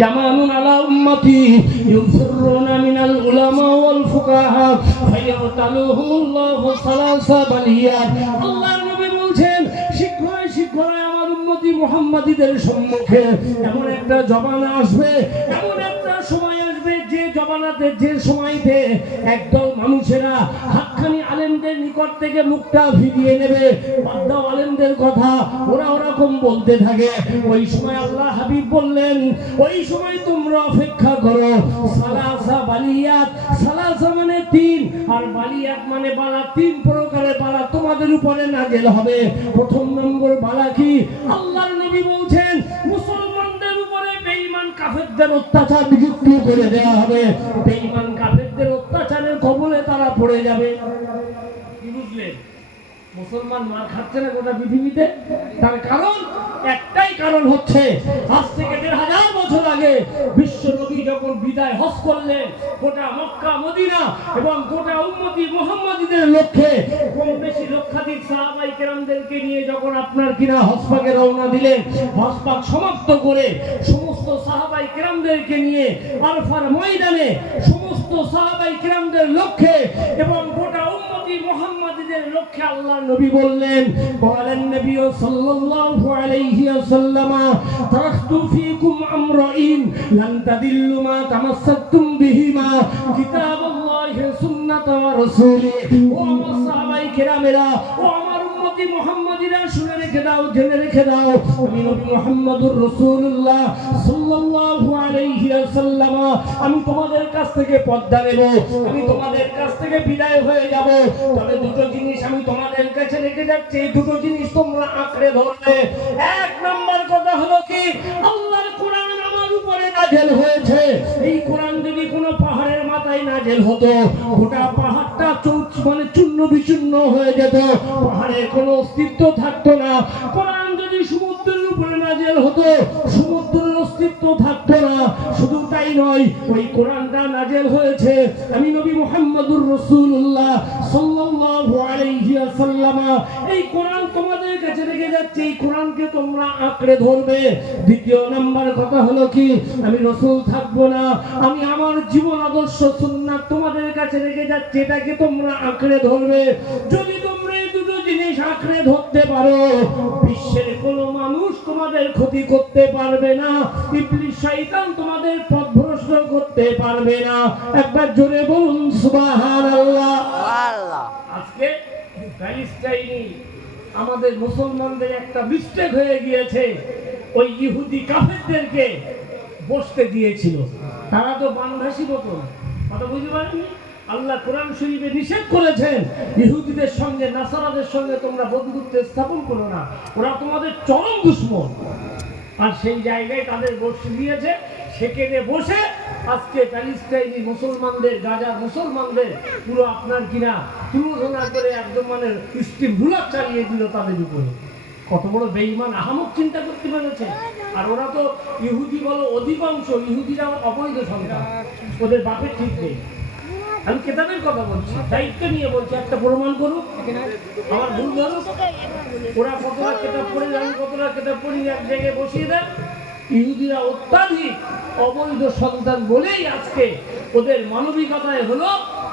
জামানুন আলা উম্মতি ইউফিরুনা মিনাল উলামা ওয়াল ফুকাহা ফায়াতালুহুমুল্লাহু সালাসা বালিয়াত। আল্লাহর নবী বলছেন শীঘ্রই শীঘ্রই আমার উম্মতি মুহাম্মাদীদের সম্মুখে এমন একটা জমানা আসবে, এমন একটা সময় আসবে যে জমানাতে, যে সময়তে একদল মানুষেরা হাক্কানি আলেমদের নিকট থেকে মুখটা ফিরিয়ে নেবে, বাদ দাও আলেমদের কথা, ওরা ওরকম বলতে থাকে। ওই সময় আল্লাহ হাবিব বললেন ওই সময় তোমরা অপেক্ষা করো। সালাসা বালিয়াত, সালাসা মানে তিন, আর বালিয়াত মানে বালা, তিন প্রকারের বালা তোমাদের উপরে নাযিল হবে। প্রথম নম্বর বালা কি? আল্লাহর নবী বলছেন মুসলমানদের উপরে বেঈমান কাফেরদের অত্যাচার নিযুক্ত করে দেওয়া হবে। বেঈমান কাফেরদের অত্যাচারের কবলে তারা পড়ে যাবে। কি বুঝলেন? মুসলমান মার খাচ্ছে না গোটা পৃথিবীতে, তার কারণ একটাই কারণ হচ্ছে আজ থেকে ১৫০০ বছর আগে বিশ্ব নবী যখন বিদায় হজ করলেন, গোটা মক্কা মদিনা এবং গোটা উম্মতি মুহাম্মাদীদের লক্ষ্যে কম বেশি লক্ষাধিক সাহাবায়ে কেরামদেরকে নিয়ে যখন আপনার কিনা হজ পাকে রওনা দিলেন, হজ পাক সমাপ্ত করে সমস্ত সাহাবায়ে কেরামদেরকে নিয়ে আরফার ময়দানে সমস্ত সাহাবায়ে কেরামদের লক্ষ্যে এবং গোটা উম্মতি মুহাম্মাদীদের লক্ষ্যে আল্লাহ নবী বললেন, বলেন নবী সাল্লাল্লাহু আলাইহি ওয়াসাল্লাম, তারাকতু ফীকুম আমরাইন লান তাদিল্লু মা তামাসসাকতুম বিহিমা কিতাবাল্লাহি সুন্নাতা ওয়া রাসূলিহি। ও আমার সাহাবায়ে কেরামেরা, ও আমার উম্মতি মুহাম্মাদীরা, শুনে রেখে দাও, জেনে রেখে দাও, আমি নবী মুহাম্মদুর রাসূলুল্লাহ সাল্লাল্লাহু আলাইহি ওয়াসাল্লাম আমি তোমাদের কাছ থেকে পর্দা নেব, আমি তোমাদের কাছ থেকে বিদায় হয়ে যাব। তবে দুটো জিনিস আমি তোমাদের কাছে রেখে যাচ্ছি, এই দুটো জিনিস তোমরা আঁকড়ে ধরবে। এক নাম্বার কথা হলো কি, আল্লাহর কোরআন আমার উপরে নাযিল হয়েছে। এই কোরআন যদি কোনো পাহাড়ের মাথায় নাযিল হতো, গোটা পাহাড়টা মানে চূর্ণ বিচূর্ণ হয়ে যেত, পাহাড়ের কোনো অস্তিত্ব থাকতো না। কোরআন যদি সমুদ্রের উপরে নাযিল হতো, সমুদ্রের অস্তিত্ব থাকতো না। শুধু তাই নয়, ওই কোরআনটা নাযিল হয়েছে আমি নবী মুহাম্মদুর রাসূলুল্লাহ সাল্লাল্লাহু আলাইহি ওয়াসাল্লাম, এই কোরআন তোমাদের কাছে রেখে যাচ্ছে, এই কোরআনকে তোমরা আঁকড়ে ধরবে। দ্বিতীয় নাম্বার কথা হলো কি, আমি রাসূল থাকবো না, আমি আমার জীবন আদর্শ সুন্নাত তোমাদের কাছে রেখে যাচ্ছি, এটাকে তোমরা আঁকড়ে ধরবে। যদি তোমরা এই দুটো জিনিস আঁকড়ে ধরতে পারো, বিশ্বের কোনো মানুষ তোমাদের ক্ষতি করতে পারবে না, ইবলিস শয়তান তোমাদের পথভ্রষ্ট করতে পারবে না। একবার জোরে বলুন সুবহানাল্লাহ। আজকে প্যালেস্টাইনে আমাদের মুসলমানদের একটা মিস্টেক হয়ে গিয়েছে, ওই ইহুদি কাফেরদেরকে বসতে দিয়েছিল। তারা তো বানভাসী মতো কথা বুঝতে পারেনি। আল্লাহ কোরআন শরীফে নিষেধ করেছেন ইহুদিদের সঙ্গে, নাসারাদের সঙ্গে তোমরা বন্ধুত্ব স্থাপন করো না, ওরা তোমাদের চরম দুশমন। আর সেই জায়গায় তাদের বসে দিয়েছে, সেখানে বসে আজকে প্যালেস্টাইনি মুসলমানদের, গাজার মুসলমানদের পুরো আপনার কিনা তুলনা করে একদম মানে স্টিম রুলার চালিয়ে দিল তাদের উপরে। কত বড় বেঈমান আহামক চিন্তা করতে পেরেছে। আর ওরা তো ইহুদি বলো অধিকাংশ ইহুদিরা অবৈধ সন্তান, ওদের বাপের ঠিক নেই। আমি কেতাবের কথা বলছি, দায়িত্ব নিয়ে বলছি, একটা প্রমাণ করুক, আমার ভুল ধরুক। ওরা কতটা কেতাব পড়ে, আমি কতটা কেতাব পড়ি, এক জায়গায় বসিয়ে দেয়। ইহুদিরা অত্যাধিক অবৈধ সন্তান বলেই আজকে ওদের মানবিকতায় হলো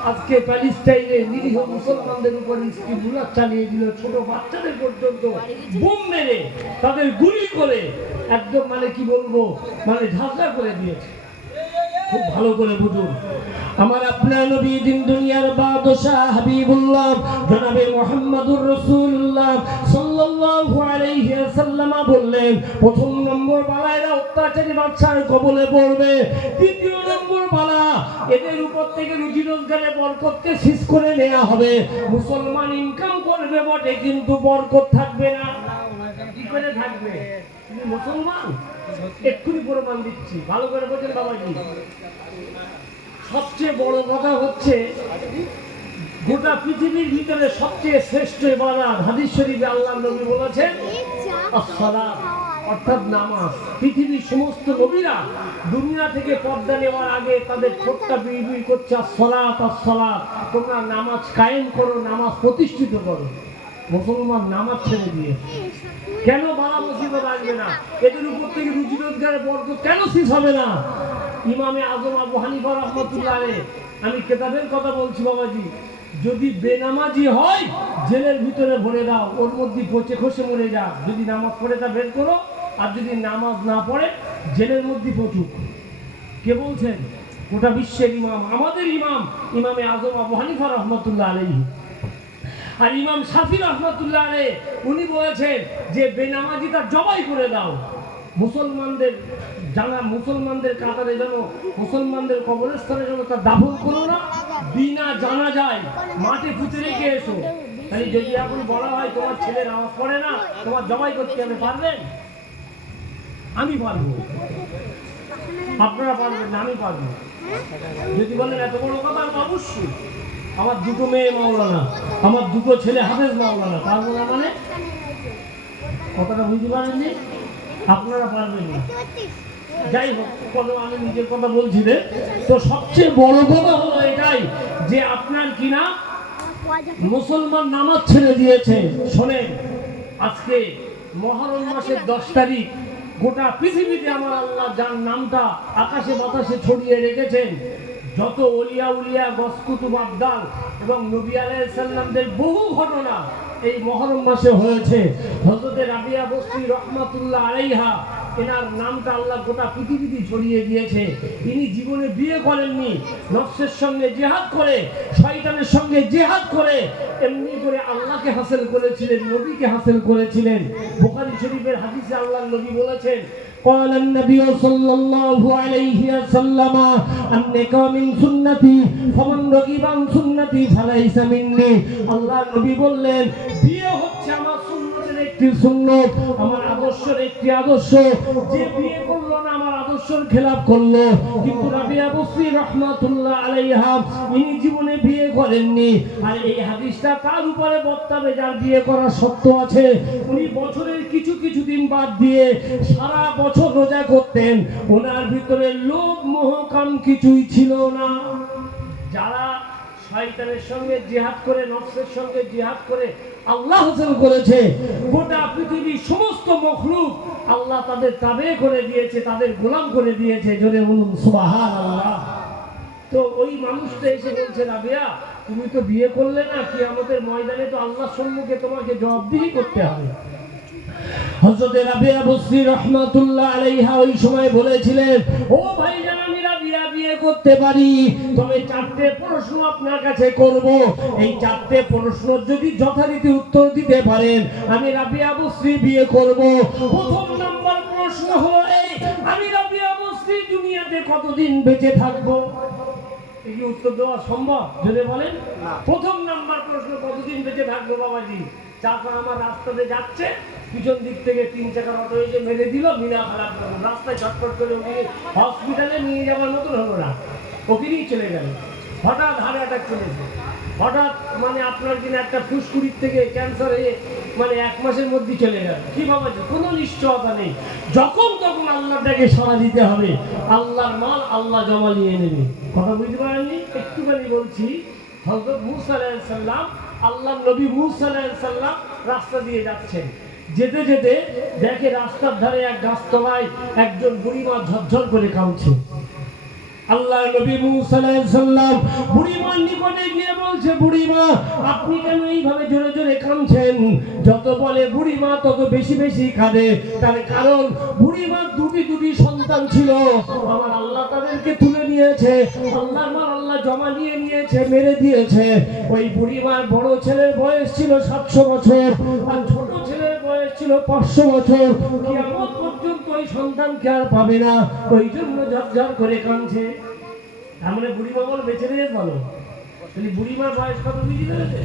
আজকে প্যালেস্টাইনে নিরীহ মুসলমানদের উপর বুলার চালিয়ে দিল, ছোট বাচ্চাদের পর্যন্ত বোম মেরে তাদের গুলি করে একদম মানে কি বলবো, মানে ঝাঁঝরা করে দিয়েছে। খুব ভালো করে বুঝুন, আমার আপনার নবী দিন দুনিয়ার বাদশাহ হাবিবুল্লাহ জনাবে মুহাম্মদুর রাসূলুল্লাহ সাল্লাল্লাহু আলাইহি ওয়াসাল্লাম বললেন, প্রথম নম্বর বালা এরা অত্যাচারী বাদশার কবলে পড়বে। দ্বিতীয় নম্বর বালা, এদের উপর থেকে রুজি রোজগারের বরকতকে শেষ করে নেওয়া হবে। মুসলমান ইনকাম করবে বটে, কিন্তু বরকত থাকবে না। কি করে থাকবে? তুমি মুসলমান, এক্ষুনি প্রমাণ দিচ্ছি, ভালো করে বোঝেন বাবাজি। সবচেয়ে বড় কথা হচ্ছে গোটা পৃথিবীর ভিতরে সবচেয়ে শ্রেষ্ঠ ইবাদত হাদিস শরীফে আল্লাহ নবী বলেছেন আসসালাত, অর্থাৎ নামাজ। পৃথিবীর সমস্ত নবীরা দুনিয়া থেকে পর্দা নেওয়ার আগে তাদের ঠোঁটটা বিড়বিড় করছে আসসালাত আসসালাত, তোমরা নামাজ কায়েম করো, নামাজ প্রতিষ্ঠিত করো। মুসলমান নামাজ ছেড়ে দিয়ে। কেন বালা মুসিবত আসবে না? এদের উপর থেকে রুজি রোজগারের বরকত কেন শেষ হবে না? ইমামে আজম আবু হানিফা রাহমাতুল্লাহ আলাইহি, আমি কেতাবের কথা বলছি বাবাজি, যদি বেনামাজি হয় জেলের ভিতরে ভরে দাও, ওর মধ্যে পচে খসে মরে যাক, যদি নামাজ পড়ে তা বের করো, আর যদি নামাজ না পড়ে জেলের মধ্যে পচুক। কে বলছেন? গোটা বিশ্বের ইমাম, আমাদের ইমাম ইমামে আজম আবু হানিফা রাহমাতুল্লাহ আলাইহি। আর ইমাম শাফি রাহমাতুল্লাহ আলাইহি উনি বলেছেন যে বেনামাজিটা জবাই করে দাও। মুসলমানদের মুসলমানদের কাতারে যেন, মুসলমানদের কবরস্থানে যেন তার দাফন করো না, বিনা জানাজায় মাঠে পুঁতে রেখে এসো। তাই যদি এখন বলা হয় তোমার ছেলে নামাজ পড়ে না, তোমার জবাই করতে হবে, পারবেন? আমি পারবো। আপনারা পারবেন না, আমি পারবো। যদি বলেন এত বড় কথা, অবশ্যই। আমার দুটো মেয়ে মাওলানা, আমার দুটো ছেলে হাফেজ মাওলানা, পারবো না মানে? কথাটা বুঝতে পারেননি? আপনারা পারবেন না। যাই হোক, কোনো আমি নিজের কথা বলছি রে। তো সবচেয়ে বড় কথা হলো এটাই যে আপনার কিনা মুসলমান নামাজ ছেড়ে দিয়েছে। শোনেন, আজকে মুহররম মাসের 10 তারিখ গোটা পৃথিবীতে আমার আল্লাহ যার নামটা আকাশে বাতাসে ছড়িয়ে রেখেছেন, যত ওলিয়া উলিয়া গসকুতুব আবদাল এবং নবী আলাইহিস সালামদের বহু ঘটনা এই মুহররম মাসে হয়েছে। হযরত রাবিয়া বসরি রাহমাতুল্লাহ আলাইহা, এনার নামটা আল্লাহ গোটা পৃথিবীতে ছড়িয়ে দিয়েছে। তিনি জীবনে বিয়ে করেননি, নফসের সঙ্গে জিহাদ করে, শয়তানের সঙ্গে জিহাদ করে এমনি করে আল্লাহকে হাসিল করেছিলেন, নবীকে হাসিল করেছিলেন। বুখারী শরীফের হাদিসে আল্লাহর নবী বলেছেন, قال النبي صلى الله عليه وسلم النكاح من سنتي فمن رغب عن سنتي فليس مني। আল্লাহ নবী বললেন, বিয়ে হচ্ছে আমার সুন্নতের একটি সুন্নত, আমার আদর্শের একটি আদর্শ। যে বিয়ে করলো না আমার আদর্শের খেলাফ করলো। কিন্তু রাবিয়া বসরি রাহমাতুল্লাহ আলাইহা ইনি জীবনে বিয়ে করেননি। আর এই হাদিসটা তার উপরে বর্তাবে যার বিয়ে করার সত্য আছে। উনি বছরের কিছু কিছু দিন বাদ দিয়ে সারা বছর রোজা করতেন। ওনার ভিতরে লোভ মোহ কাম কিছুই ছিল না। যারা শয়তানের সঙ্গে জিহাদ করে, নফসের সঙ্গে জিহাদ করে আল্লাহ হাসিল করেছে, গোটা পৃথিবীর সমস্ত মখলুক আল্লাহ তাদের তাবে করে দিয়েছে, তাদের গোলাম করে দিয়েছে। জোরে বলুন সুবহানাল্লাহ। তো ওই মানুষটা এসে বলছে, রাবিয়া তুমি তো বিয়ে করলে না, কিয়ামতের ময়দানে তো আল্লাহর সম্মুখে তোমাকে জবাবদিহি করতে হবে। হযরত রাবিয়া বসরি রাহমাতুল্লাহ আলাইহা ওই সময় বলেছিলেন, ও ভাইজান, আমি রাবিয়া বিয়ে করতে পারি, তবে 4টে প্রশ্ন আপনার কাছে করব। এই 4টে প্রশ্নের যদি যথারীতি উত্তর দিতে পারেন, আমি রাবিয়া বসরি বিয়ে করব। প্রথম নাম্বার প্রশ্ন হলো এই, আমি রাবিয়া বসরি দুনিয়াতে কতদিন বেঁচে থাকবো? কি উত্তর দেওয়া সম্ভব? যদি বলেন প্রথম নাম্বার প্রশ্ন, কতদিন বেঁচে থাকবো? বাবাজি, চাপা আমার রাস্তাতে যাচ্ছে, পিছন দিক থেকে 3 চাকার অটো এসে মেরে দিল, মিনা খারাপ করলো, রাস্তায় ঝটপট করে ওকে হসপিটালে নিয়ে যাওয়ার মতন হলো না, ওকে নিয়ে চলে গেল। হঠাৎ হার্ট অ্যাটাক চলেছে, হঠাৎ মানে আপনার কিনা একটা ফুসকুড়ির থেকে ক্যান্সার হয়ে মানে 1 মাসের মধ্যে চলে গেল। কি বাবাজি, কোনো নিশ্চয়তা নেই। যখন তখন আল্লাহটাকে সাড়া দিতে হবে। আল্লাহর মাল আল্লাহ জমা নিয়ে নেবে। কথা বুঝতে পারেননি? একটুখানি বলছি। হযরত মূসা আলাইহিস সালাম, আল্লাহর নবী মূসা আলাইহিস সালাম রাস্তা দিয়ে যাচ্ছেন। যেতে যেতে দেখে রাস্তার ধারে এক গাছতলায় একজন বুড়িমা ঝরঝর করে কাঁদছে। আল্লাহ নবী মূসা আলাইহিস সালাম বুড়িমার নিকটে গিয়ে বলছে, বুড়িমা আপনি কেন এইভাবে জোরে জোরে কাঁদছেন? যত বলে বুড়িমা তত বেশি বেশি কাঁদে। তার কারণ বুড়িমার দুটি সন্তান ছিল, আমার আল্লাহ তাদেরকে তুলে নিয়েছে, আল্লাহর মাল আল্লাহ জমা নিয়ে নিয়েছে, মেরে দিয়েছে। ওই বুড়িমার বড় ছেলের বয়স ছিল 700 বছর, আর ছোট ছেলের বয়স ছিল 500 বছর। কিয়ামত পর্যন্ত ওই সন্তানকে আর পাবে না, ওই জন্য ঝরঝর করে কাঁদছে। আমরা বুড়িমা বল বেঁচে নিয়ে ভালো। তাহলে বুড়িমার বয়স কত বুঝি পেরেছে?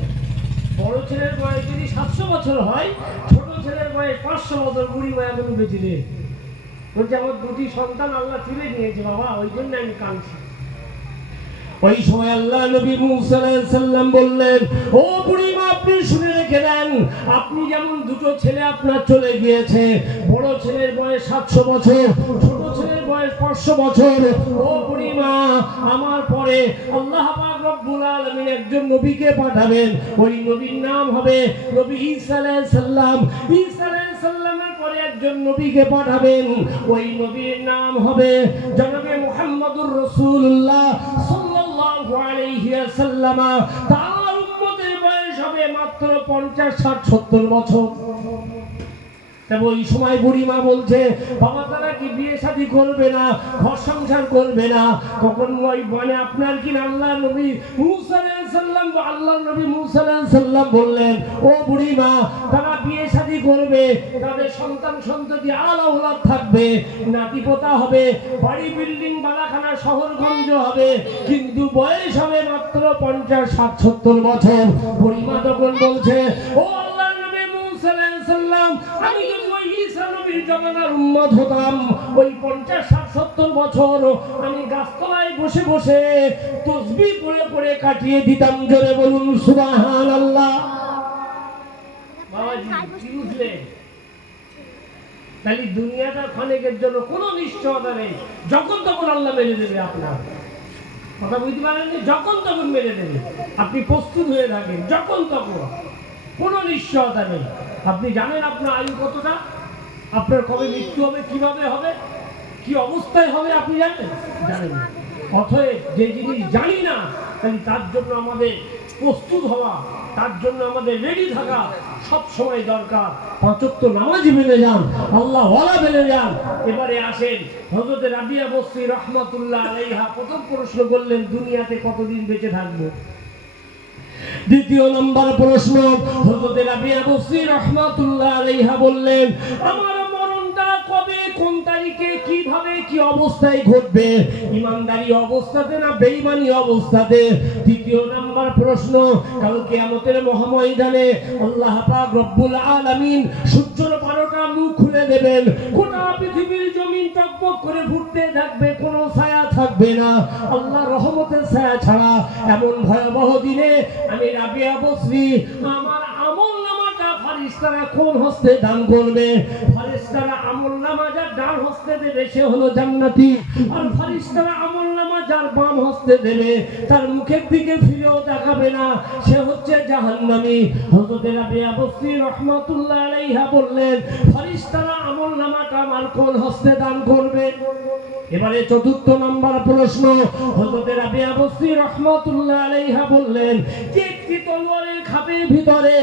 বড় ছেলের বয়স যদি 700 বছর হয়, ছোট ছেলের বয়স 500 বছর, বুড়িমা এখন বেঁচে নেই। বলছে আমার 2টি সন্তান আল্লাহ তুলে নিয়েছে বাবা, ওই জন্য আমি কাঁদছি। ওই সময় আল্লাহ নবী মূসা আলাইহিস সালাম বললেন, ও বুড়িমা আপনি শুনে রেখে দেন, আপনি যেমন 2টো ছেলে আপনার চলে গিয়েছে, বড় ছেলের বয়স 700 বছর, ছোট ছেলের বয়স বয়স 500 বছর। ও বুড়িমা, আমার পরে আল্লাহ পাক রব্বুল আলামিন একজন নবীকে পাঠাবেন। ওই নবীর নাম হবে নবী ঈসা আলাইহিস সালাম। ঈসা আলাইহিস সালামের পরে একজন নবীকে পাঠাবেন। ওই নবীর নাম হবে জনাবে মুহাম্মদুর রাসূলুল্লাহ সাল্লাল্লাহু আলাইহি ওয়াসাল্লাম। তার উম্মতের বয়স হবে মাত্র 50, 60, 70 বছর। ওই সময় বুড়িমা বলছে, বাবা তারা কি বিয়ে শাদী করবে না, ঘর সংসার করবে না? তখন ওই মানে আপনার কি আল্লাহ নবী মূসা আলাইহিস সালাম, আল্লাহ নবী মূসা আলাইহিস সালাম বললেন, ও বুড়িমা, তারা বিয়ে শাদী করবে, তাদের সন্তান সন্ততি আলা ওলাদ থাকবে, নাতিপোতা হবে, বাড়ি বিল্ডিং বালাখানা শহরগঞ্জ হবে, কিন্তু বয়স হবে মাত্র 50, 60, 70 বছর। বুড়িমা তখন বলছে, ও আল্লাহ নবী মূসা আলাইহিস সালাম, আমি যদি ওই ঈসা নবীর জামানার উম্মত হতাম, ওই 50, 60, 70 বছর আমি গাছতলায় বসে বসে তাসবিহ পড়ে পড়ে কাটিয়ে দিতাম। জোরে বলুন সুবহানাল্লাহ। বাবাজি কি বুঝলেন? তাহলে দুনিয়াটা ক্ষণিকের জন্য কোনো নিশ্চয়তা নেই, যখন তখন আল্লাহ মেরে দেবে। আপনার কথা বুঝতে পারেননি? যখন তখন মেরে দেবে, আপনি প্রস্তুত হয়ে থাকেন, যখন তখন কোনো নিশ্চয়তা নেই। আপনি জানেন আপনার আয়ু কতটা, আপনার কবে মৃত্যু হবে, কিভাবে হবে, কি অবস্থায় হবে, আপনি জানেন? জানেন না। অতএব যে জিনিস জানি না, তাই তার জন্য আমাদের প্রস্তুত হওয়া, তার জন্য আমাদের রেডি থাকা সব সময় দরকার। 5 ওয়াক্ত নামাজ মেনে যান, আল্লাহ ওয়ালা মেনে যান। এবারে আসেন, হযরত রাবিয়া বসরি রাহমাতুল্লাহ আলাইহা প্রথম প্রশ্ন করলেন, দুনিয়াতে কতদিন বেঁচে থাকবো? দ্বিতীয় নম্বর প্রশ্ন, হযরত রাবিয়া বসরি রাহমাতুল্লাহ আলাইহা বললেন, আমার মরণটা কবে, কোন তারিখে, কিভাবে, কি অবস্থায় ঘটবে? ঈমানদারি অবস্থাতে না বেঈমানি অবস্থাতে? তৃতীয় নম্বর প্রশ্ন, কাল কিয়ামতের মহাময়দানে আল্লাহ পাক রব্বুল আলামিন সূর্যের 12টা মুখ খুলে দেবেন, গোটা পৃথিবীর জমিন টকবক করে ফুটতে থাকবে, কোনো ছায়া থাকবে না আল্লাহর রহমতের ছায়া ছাড়া। এমন ভয়াবহ দিনে আমি রাবিয়া বসরি আমার আমলনামাটা ফেরেশতারা কোন হস্তে দান করবে? ফেরেশতারা আমলনামা যার ডান হস্তে দেবে সে হলো জান্নাতি, আর ফেরেশতারা আমলনামা যার বাম হস্তে দেবে তার মুখের দিকে ফিরেও তাকাবে না, সে হচ্ছে জাহান্নামী। হযরত রাবিয়া বসরি রাহমাতুল্লাহ আলাইহা বললেন, ফেরেশতারা আমলনামাটা আমার কোন হস্তে দান করবে? এবারে চতুর্থ নাম্বার প্রশ্ন, হযরত রাবিয়া বসরি রাহমাতুল্লাহ আলাইহা বললেন, একটি তলোয়ারের খাপের ভিতরে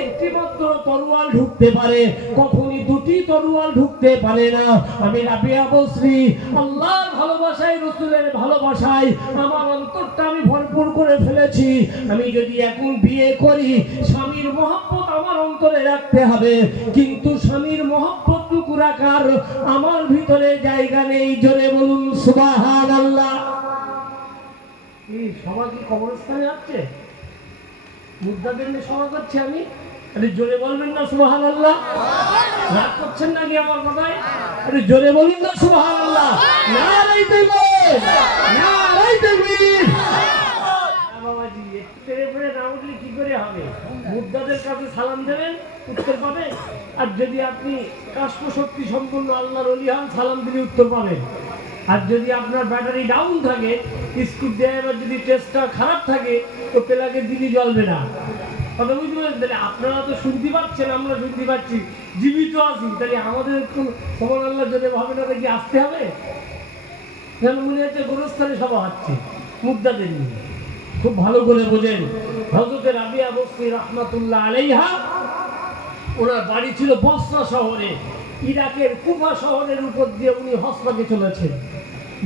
একটি মাত্র তলোয়ার ঢুকতে পারে, কখনই দুটি তলোয়ার ঢুকতে পারে না। আমি রাবিয়া বসরি আল্লাহর ভালোবাসায়, রাসূলের ভালোবাসায় আমার অন্তরটা আমি ভরপুর করে ফেলেছি। আমি যদি এখন বিয়ে করি, স্বামীর মহব্বত আমার অন্তরে রাখতে হবে, কিন্তু স্বামীর মহব্বতটুকু রাখার আমার ভিতরে জায়গা নেই। জোরে বলুন সুবহানাল্লাহ। এই সবাই কি কবরস্থানে যাচ্ছে? মুদ্দাদের নিয়ে সভা করছি আমি, আরে জোরে বলবেন না সুবহানাল্লাহ? রাগ করছেন নাকি আমার কথায়? আরে জোরে বলুন না সুবহানাল্লাহ। নারায়ে তাকবীর, নারায়ে তাকবীর। বাবাজি একটু তেরে পড়ে না উঠলে কি করে হবে? মুদ্দাদের কাছে সালাম দেবেন, উত্তর পাবেন। আর যদি আপনি কাশ্ম শক্তি সম্পন্ন আল্লাহর ওলি হন, সালাম দিলে উত্তর পাবেন। আর যদি আপনার ব্যাটারি ডাউন থাকে, স্কুল ড্রাইভার যদি টেস্টটা খারাপ থাকে, তো পেলাকে দিলি জ্বলবে না। কথা বুঝতে পারছেন? আপনারা তো শুনতে পাচ্ছেন, আমরা শুনতে পাচ্ছি, জীবিত আছি, তাহলে আমাদের একটু সমান আল্লাহ যদি ভাবে না দেখি আসতে হবে। যেন মনে হচ্ছে গোরস্থানে সভা হচ্ছে মুদ্দাদের নিয়ে। খুব ভালো করে বোঝেন, হযরত রাবিয়া বসরি রাহমাতুল্লাহ আলাইহা ওনার বাড়ি ছিল বসরা শহরে, ইরাকের কুফা শহরের উপর দিয়ে উনি হজ পাকে চলেছেন।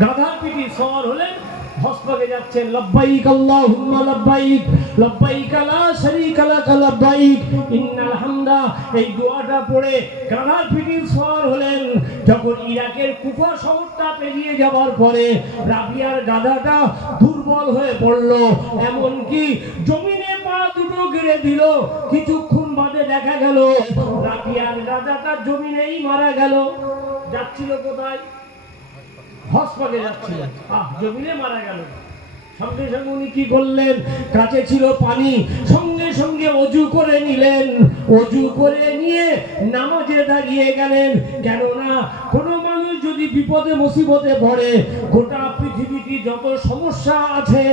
গাধার পিঠে সওয়ার হলেন, হজ পাকে যাচ্ছেন। লব্বাইক আল্লাহুম্মা লব্বাইক, লব্বাইক লা শারীকা লাক লব্বাইক ইন্নাল হামদা, এই দোয়াটা পড়ে গাধার পিঠে সওয়ার হলেন। যখন ইরাকের কুফা শহরটা পেরিয়ে যাওয়ার পরে রাবিয়ার গাধাটা দুর্বল হয়ে পড়ল, এমনকি জমিনে পা দুটো গেড়ে দিল। কিছুক্ষণ বাদে দেখা গেল রাবিয়ার গাধাটা জমিনেই মারা গেল। যাচ্ছিল কোথায়? হজ পাকে যাচ্ছিল, জমিনে মারা গেল। সঙ্গে সঙ্গে উনি কি করলেন? কাছে ছিল পানি, সঙ্গে সঙ্গে ওযু করে নিলেন। ওযু করে নিয়ে নামাজে দাঁড়িয়ে গেলেন। কেননা কোনো মানুষ যদি বিপদে মুসিবতে পড়ে, গোটা পৃথিবীতে যত সমস্যা আছে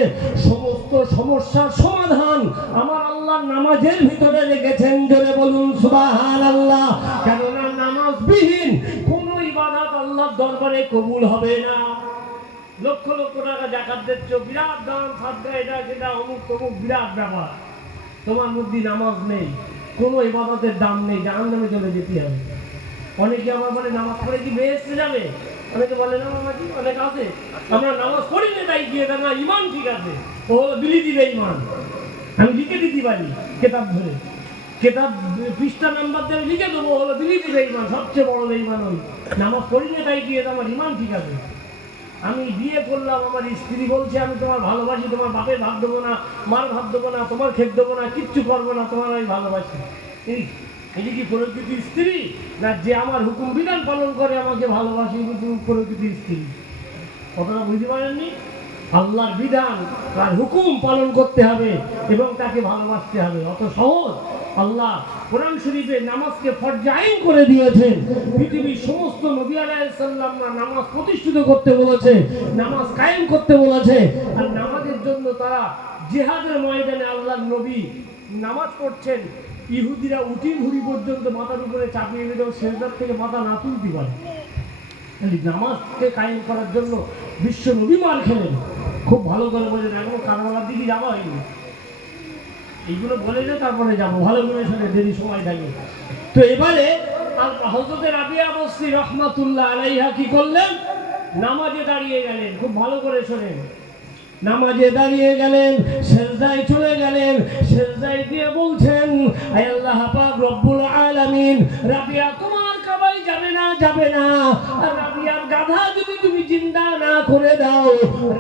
সমস্ত সমস্যার সমাধান আমার আল্লাহ নামাজের ভিতরে রেখেছেন। জোরে বলুন সুবহানাল্লাহ। কেননা নামাজবিহীন কোন ইবাদত আল্লাহর দরবারে কবুল হবে না। লক্ষ লক্ষ টাকা জাকাত দিচ্ছ, বিরাট দান, সাদকা, এটা সেটা, অমুক তমুক, বিরাট ব্যাপার। তোমার মধ্যে নামাজ নেই, কোনো ইবাদতের দাম নেই, জাহান্নামে চলে যেতে হবে। অনেকে আমার বলে নামাজ পড়ে কি বেহেশতে যাবে, অনেকে বলে না মামাজি, অনেক আছে আমরা নামাজ পড়ি না তাই গিয়ে না, ইমান ঠিক আছে, ও বিলি দিবে ইমান। আমি লিখে দিতে পারি কেতাব ধরে, কেতাব পৃষ্ঠা নাম্বার দিয়ে লিখে দেবো, হলো বিলি দিবে ইমান, সবচেয়ে বড় ইমান ওই। নামাজ পড়ি না তাই গিয়ে আমার ইমান ঠিক আছে। আমি বিয়ে করলাম, আমার স্ত্রী বলছে আমি তোমার ভালোবাসি, তোমার বাপের ভাত দেবো না, মার ভাত দেবো না, তোমার খেত দেবো না, কিচ্ছু করবো না, তোমার আমি ভালোবাসি। এই কি প্রকৃত স্ত্রী? না যে আমার হুকুম বিধান পালন করে আমাকে ভালোবাসি প্রকৃত স্ত্রী? কথাটা বুঝতে পারেননি? আল্লাহর বিধান তার হুকুম পালন করতে হবে এবং তাকে ভালোবাসতে হবে, অত সহজ। আল্লাহ কোরআন শরীফে নামাজকে ফরজ আইন করে দিয়েছেন। পৃথিবীর সমস্ত নবী আলাইহিস সালামরা নামাজ প্রতিষ্ঠিত করতে বলেছে, নামাজ কায়েম করতে বলেছে। আর নামাজের জন্য তারা জিহাদের ময়দানে আল্লাহর নবী নামাজ পড়ছেন, ইহুদিরা উঠি ভুড়ি পর্যন্ত মাথার উপরে চাপিয়ে দিলেও সেজদার থেকে মাথা না তুলতে পারে। নামাজকে কায়েম করার জন্য বিশ্ব নবী মার খেলেন। খুব ভালো করে বলেন, এখনো কারবালার দিকে যাওয়া হয়নি, এইগুলো বলে না তারপরে যাবো, ভালো করে শুনে, দেরি সময় থাকে। তো এবারে হযরত রাবিয়া বসরি রহমাতুল্লাহ আলাইহা কি করলেন? নামাজে দাঁড়িয়ে গেলেন। খুব ভালো করে শোনেন, নামাজে দাঁড়িয়ে গেলেন, সেজদায় চলে গেলেন, সেজদায় দিয়ে বলছেন, হে আল্লাহ পাক রব্বুল আলামিন, রাবিয়া তোমার কাবায় যাবে না, যাবে না। আর রাবিয়ার গাধা যদি তুমি জিন্দা না করে দাও,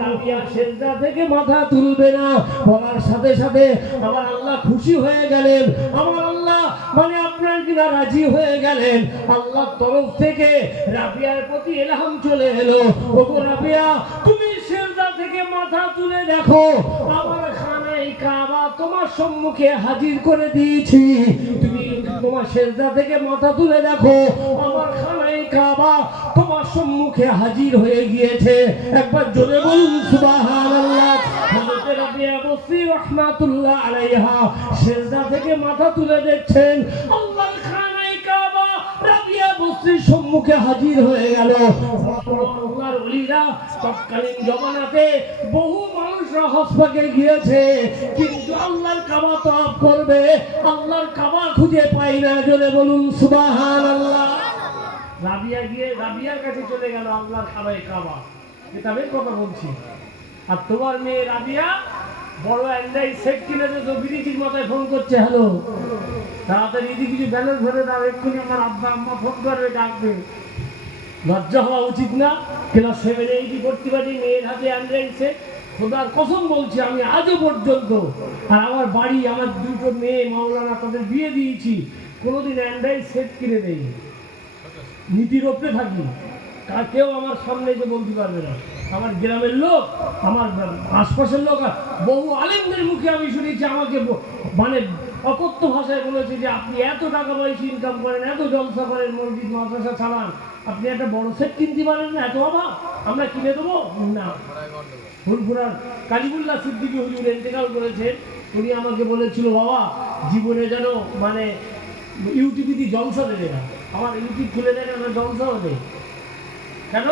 রাবিয়া সেজদা থেকে মাথা তুলবে না। বলার সাথে সাথে আমার আল্লাহ খুশি হয়ে গেলেন, আমার আল্লাহ মানে আপনার কিনা রাজি হয়ে গেলেন। আল্লাহর তরফ থেকে রাবিয়ার প্রতি ইলহাম চলে এলো, ওগো রাবিয়া তুমি সেজদা থেকে মাথা তুলে দেখো, আমার খানায় কাবা তোমার সম্মুখে হাজির করে দিয়েছি। তুমি তোমার সেজদা থেকে মাথা তুলে দেখো, আমার খানায় কাবা তোমার সম্মুখে হাজির হয়ে গিয়েছে। একবার জোরে বলুন সুবহানাল্লাহ। হযরত রাবিয়া বসরি রাহমাতুল্লাহ আলাইহা সেজদা থেকে মাথা তুলে দেখছেন, আল্লাহর খানায় কাবা রাবিয়া বসরির সম্মুখে হাজির হয়ে গেল। আল্লাহর ওলিরা তৎকালীন জমানাতে বহু মানুষরা হজ পাকে গিয়েছে, কিন্তু আল্লাহর কাবা তওয়াফ করবে, আল্লাহর কাবা খুঁজে পায় না। জোরে বলুন সুবহানাল্লাহ। রাবিয়া গিয়ে রাবিয়ার কাছে চলে গেল আল্লাহর কাবায় কাবা, কিতাবের কথা বলছি। আর তোমার মেয়ে রাবিয়া বড় অ্যান্ড্রয়েড সেট কিনে দিয়েছে, বিদেশির মাথায় ফোন করছে, হ্যালো তাড়াতাড়ি এদিকে কিছু ব্যালেন্স ভরে দাও, এক্ষুনি আমার আব্বা আম্মা ফোন করবে, ডাকবে। লজ্জা হওয়া উচিত না? ক্লাস 7 8 পড়তে পারি, মেয়ের হাতে অ্যান্ড্রয়েড সেট। খোদার কসম বলছি, আমি আজও পর্যন্ত, আর আমার বাড়ি, আমার দুটো মেয়ে মাওলানা, তাদের বিয়ে দিয়েছি, কোনোদিন অ্যান্ড্রয়েড সেট কিনে দেয়নি। নীতির ওপরে থাকি, কেউ আমার সামনে এসে বলতে পারবে না। আমার গ্রামের লোক, আমার আশপাশের লোক, বহু আলেমদের মুখে আমি শুনেছি, আমাকে মানে অকথ্য ভাষায় বলেছে যে আপনি এত টাকা পয়সা ইনকাম করেন, এত জলসা করেন, মসজিদ মাদ্রাসা চালান, আপনি একটা বড় সেট কিনতে পারেন না? এত অভাব, আমরা কিনে দেবো না। ফুলপুরার কালিমুল্লাহ সিদ্দিকী হুজুর ইন্তেকাল করেছেন, উনি আমাকে বলেছিল, বাবা জীবনে যেন মানে ইউটিউবে জলসা দেবে না, আমার ইউটিউব খুলে দেয় না, জলসাও দেয়। কেন?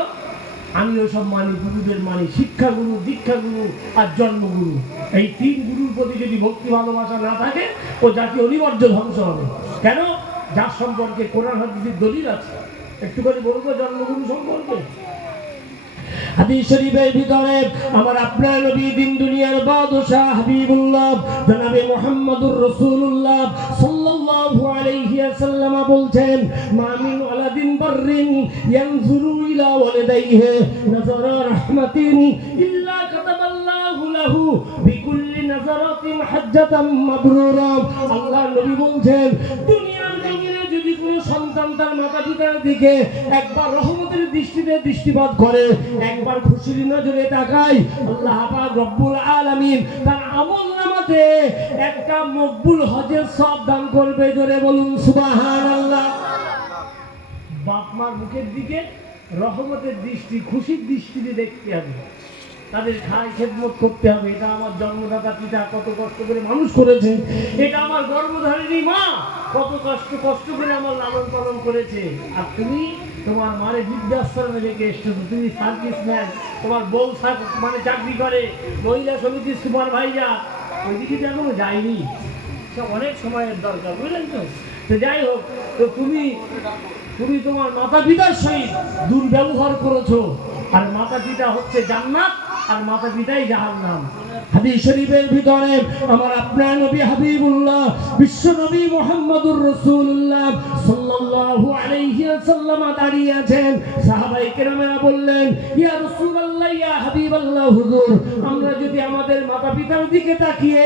আমি ওসব মানি, গুরুদের মানি, শিক্ষাগুরু, দীক্ষাগুরু আর জন্মগুরু। এই 3 গুরুর প্রতি যদি ভক্তি ভালোবাসা না থাকে, ও জাতি অনিবার্য ধ্বংস হবে। কেন? যার সম্পর্কে কোরআন হাদিসের দলিল আছে। একটু করে বলবো জন্মগুরু সম্পর্কে। হাদিস শরীফের ভিতরে আমার আপনার নবী, দিন দুনিয়ার বাদশাহ, হাবিবুল্লাহ জনাবে মুহাম্মদুর রাসূলুল্লাহ সাল্লাল্লাহু আলাইহি ওয়াসাল্লাম বলছেন, মা মিন ওয়ালাদিন বাররিন ইয়ানজুরু ইলা ওয়ালিদাইহি নাযারা রাহমাতিন ইল্লা কাতাবাল্লাহু লাহু বিকুল্লি নাযারাতিন হাজ্জাতাম মাবরুরা। আল্লাহর নবী বলছেন, দুনিয়ার জমিনে যদি কোনো সন্তান তার মাতা-পিতার দিকে একবার রহমতের দৃষ্টিতে দৃষ্টিপাত করে, একবার খুশির নজরে তাকায়, আল্লাহ পাক রব্বুল আলামিন তার আমলনামাতে একটা মকবুল হজের সওয়াব দান করবে। জোরে বলুন সুবহানাল্লাহ। বাপ মার মুখের দিকে রহমতের দৃষ্টি, খুশির দৃষ্টিতে দেখতে হবে, তাদের খায় খেদমত করতে হবে। এটা আমার জন্মদাতা পিতা কত কষ্ট করে মানুষ করেছে, এটা আমার গর্ভধারিণী মা কত কষ্ট করে আমার লালন পালন করেছে। আর তুমি তোমার মারে বৃদ্ধাশ্রমে রেখে এসেছো, তুমি সার্ভিস ম্যান, তোমার বউ মানে চাকরি করে, মহিলা সমিতির সুপারভাইজার, ওইদিকে তো এখনো যায়নি, সব অনেক সময়ের দরকার, বুঝলেন তো? তো যাই হোক, তো তুমি তোমার মাতা পিতার সহিত দুর্ব্যবহার করেছো, আর মাতা পিতা হচ্ছে জান্নাত আর মাতা পিতাই জাহান্নাম। হাদিস শরীফের ভিতরে আমার আপনার নবী হাবিবুল্লাহ বিশ্ব নবী মুহাম্মদুর রাসূলুল্লাহ সাল্লাল্লাহু আলাইহি ওয়াসাল্লাম দাঁড়িয়ে আছেন। সাহাবায়ে কেরামেরা বললেন, ইয়া রাসূলুল্লাহ, ইয়া হাবিবাল্লাহ, হুজুর, আমরা যদি আমাদের মাতা পিতার দিকে তাকিয়ে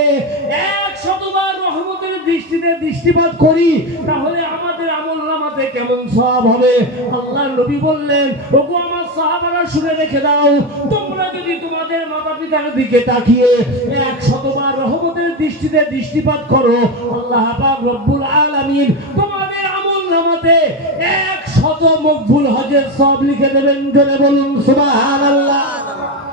100 বার রহমতের দৃষ্টিতে দৃষ্টিপাত করি, তাহলে আমাদের আমলনামাতে কেমন সওয়াব হবে? আল্লাহর নবী বললেন, ওগো আমার সাহাবারা, শুনে রেখে দাও, তোমরা যদি তোমাদের মাতা পিতার দিকে তাকিয়ে 100 বার রহমতের দৃষ্টিতে দৃষ্টিপাত করো, আল্লাহ পাক রব্বুল আলামিন তোমাদের আমলনামাতে 100 মকবুল হজের সওয়াব লিখে দেবেন। জোরে বলুন সুবহানাল্লাহ।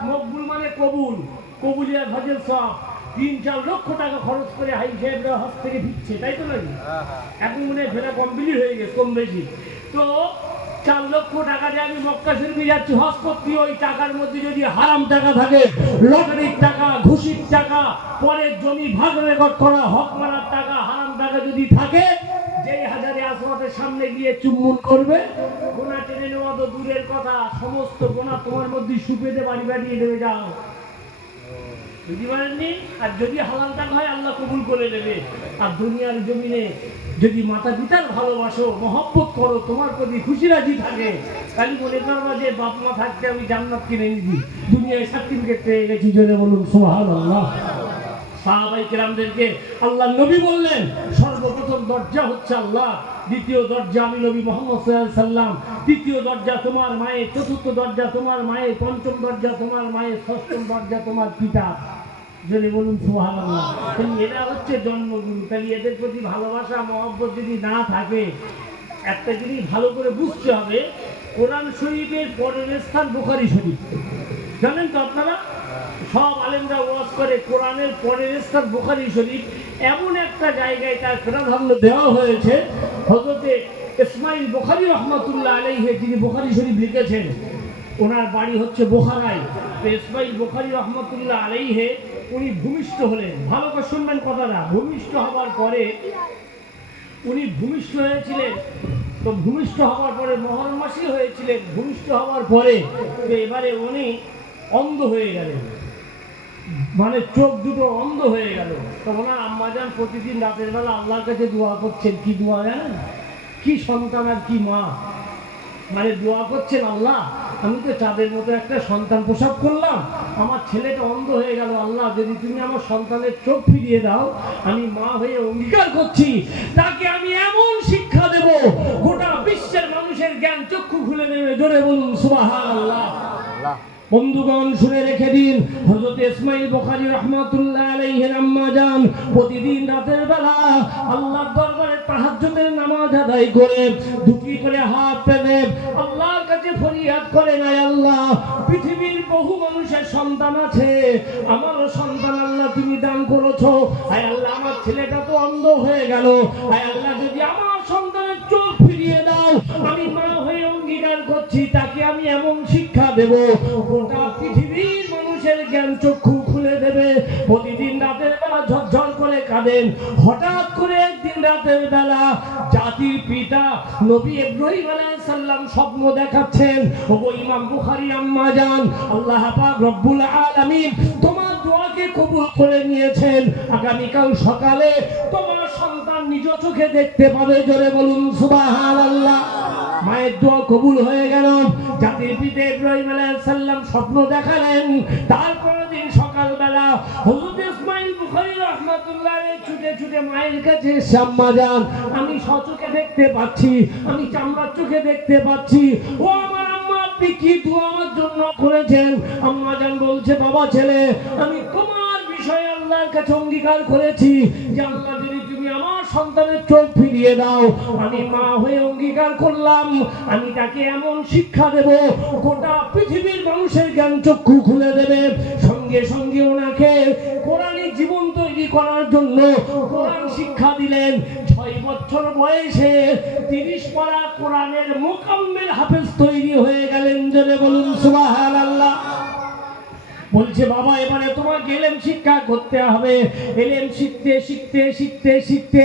মকবুল মানে কবুল, কবুলিয়াত হজের সওয়াব। 3-4 লক্ষ টাকা খরচ করে হাই সাহেবরা হজ থেকে ফিরছে, তাই তো নাকি? এখন মনে হয় ফেরা কমপ্লিট হয়ে গেছে কম বেশি। তো 4 লক্ষ টাকা দিয়ে আমি মক্কা শরীফে যাচ্ছি হজ করতে, ওই টাকার মধ্যে যদি হারাম টাকা থাকে, লটারির টাকা, ঘুষির টাকা, পরের জমি ভাগ রেকর্ড করা, হক মারার টাকা, হারাম টাকা যদি থাকে, যেই হাজারে আসওয়াদের সামনে গিয়ে চুম্বন করবে, গোনা টেনে নেওয়া তো দূরের কথা, সমস্ত গোনা তোমার মধ্যে সুপেতে বাড়ি বাড়িয়ে দেবে। যাও, বুঝতে পারেননি? আর যদি হালাল টাকা হয়, আল্লাহ কবুল করে নেবে। আর দুনিয়ার জমিনে যদি মাতা পিতার ভালোবাসো, মহব্বত করো, তোমার প্রতি খুশি রাজি থাকে, তাহলে মনে করবা যে বাপ মা থাকতে আমি জান্নাত কিনে নিয়েছি, দুনিয়ায় সার্টিফিকেট পেয়ে গেছি। জোরে বলুন সুবহানাল্লাহ। সাহাবায়ে কেরামদেরকে আল্লাহর নবী বললেন, সর্বপ্রথম দরজা হচ্ছে আল্লাহ, দ্বিতীয় দরজা আমি নবী মুহাম্মদ সাল্লাল্লাহু আলাইহি সাল্লাম, তৃতীয় দরজা তোমার মায়ের, চতুর্থ দরজা তোমার মায়ের, পঞ্চম দরজা তোমার মায়ের, ষষ্ঠম দরজা তোমার পিতা। যদি বলুন সুবহানাল্লাহ। তাহলে এরা হচ্ছে জন্মগুরু। তাহলে এদের প্রতি ভালোবাসা মহব্বত যদি না থাকে, একটা জিনিস ভালো করে বুঝতে হবে, কোরআন শরীফের পরের স্থান বুখারী শরীফ, জানেন তো আপনারা? সব আলেমরা ওয়াজ করে কোরআনের পরের স্থান বুখারী শরীফ। এমন একটা জায়গায় তার প্রাধান্য দেওয়া হয়েছে, হযরতে ইসমাইল বুখারী রাহমাতুল্লাহ আলাইহি, যিনি বুখারী শরীফ লিখেছেন, ওনার বাড়ি হচ্ছে বুখারায়। তো ইসমাইল বুখারী রাহমাতুল্লাহ আলাইহি উনি ভূমিষ্ঠ হলেন। ভালো করে শুনবেন কথাটা। ভূমিষ্ঠ হওয়ার পরে উনি ভূমিষ্ঠ হয়েছিলেন, তো ভূমিষ্ঠ হওয়ার পরে মহরম মাসে হয়েছিলেন। ভূমিষ্ঠ হওয়ার পরে তো এবারে উনি অন্ধ হয়ে গেলেন, মানে চোখ দুটো অন্ধ হয়ে গেল। তো ওনার আম্মাজান প্রতিদিন রাতের বেলা আল্লাহর কাছে দোয়া করছেন। কি দোয়া জানেন? কি সন্তান আর কি মা, মানে দোয়া করছেন, আল্লাহ আমি তো চাঁদের মতো একটা সন্তান প্রসব করলাম, আমার ছেলেটা অন্ধ হয়ে গেল, আল্লাহ যদি তুমি আমার সন্তানের চোখ ফিরিয়ে দাও, আমি মা হয়ে অঙ্গীকার করছি তাকে আমি এমন শিক্ষা দেব, গোটা বিশ্বের মানুষের জ্ঞান চক্ষু খুলে দেবে। জোরে বলুন সুবহানাল্লাহ। বন্ধুগণ, শুনে রেখে দিন, হযরত ইসমাইল বুখারী রাহমাতুল্লাহ আলাইহির আম্মা জান প্রতিদিন রাতের বেলা আল্লাহর দরবারে তাহাজ্জুদের নামাজ আদায় করে দুটি করে হাত পেতে আল্লাহর কাছে ফরিয়াদ করে, না আল্লাহ, পৃথিবীর বহু মানুষের সন্তান আছে, আমারও সন্তান আল্লাহ তুমি দান করেছো, আয় আল্লাহ আমার ছেলেটা তো অন্ধ হয়ে গেল, আয় আল্লাহ যদি আমার সন্তানের চোখ ফিরিয়ে দাও, আমি মা হয়ে অঙ্গীকার করছি তাকে আমি এমন শিক্ষা দেব, গোটা পৃথিবীর মানুষের জ্ঞান চক্ষু খুলে দেবে। প্রতিদিন রাতের বেলা ঝরঝর করে কাঁদেন। হঠাৎ করে একদিন রাতের বেলা জাতির পিতা নবী ইব্রাহিম আলাইহিস সালাম স্বপ্ন দেখাচ্ছেন, ওগো ইমাম বুখারী আম্মা জান, আল্লাহ পাক রব্বুল আলামিন তোমার দোয়াকে কবুল করে নিয়েছেন, আগামীকাল সকালে তোমার সন্তান নিজ চোখে দেখতে পাবে। জোরে বলুন সুবহানাল্লাহ। মায়ের দোয়া কবুল হয়ে গেল। জাতির পিতা ইব্রাহিম আলাইহিস সালাম স্বপ্ন দেখালেন। তারপরের দিন সকালবেলা হযরত ইসমাইল বুখারী রাহমাতুল্লাহ আলাইহি ছুটে ছুটে মায়ের কাছে এসে, আম্মা জান আমি স্বচক্ষে দেখতে পাচ্ছি, আমি চামড়ার চোখে দেখতে পাচ্ছি, ও আমার আম্মা আপনি কি দোয়া আমার জন্য করেছেন? আম্মা জান বলছে, বাবা ছেলে, আমি তোমার বিষয়ে আল্লাহ আল্লাহর কাছে অঙ্গীকার করেছি যে আল্লাহ যদি তুমি আমার সন্তানের চোখ ফিরিয়ে দাও, আমি মা হয়ে অঙ্গীকার করলাম আমি তাকে এমন শিক্ষা দেব গোটা পৃথিবীর মানুষের জ্ঞান চক্ষু খুলে দেবে। সঙ্গে সঙ্গে ওনাকে কোরআনী জীবন তৈরি করার জন্য কোরআন শিক্ষা দিলেন। 6 বছর বয়সে 30 পারা কোরআনের মুকাম্মেল হাফেজ তৈরি হয়ে গেলেন। জোরে বলুন সুবহানাল্লাহ। বলছে বাবা এবারে তোমাকে এলেম শিক্ষা করতে হবে। এলেম শিখতে শিখতে শিখতে শিখতে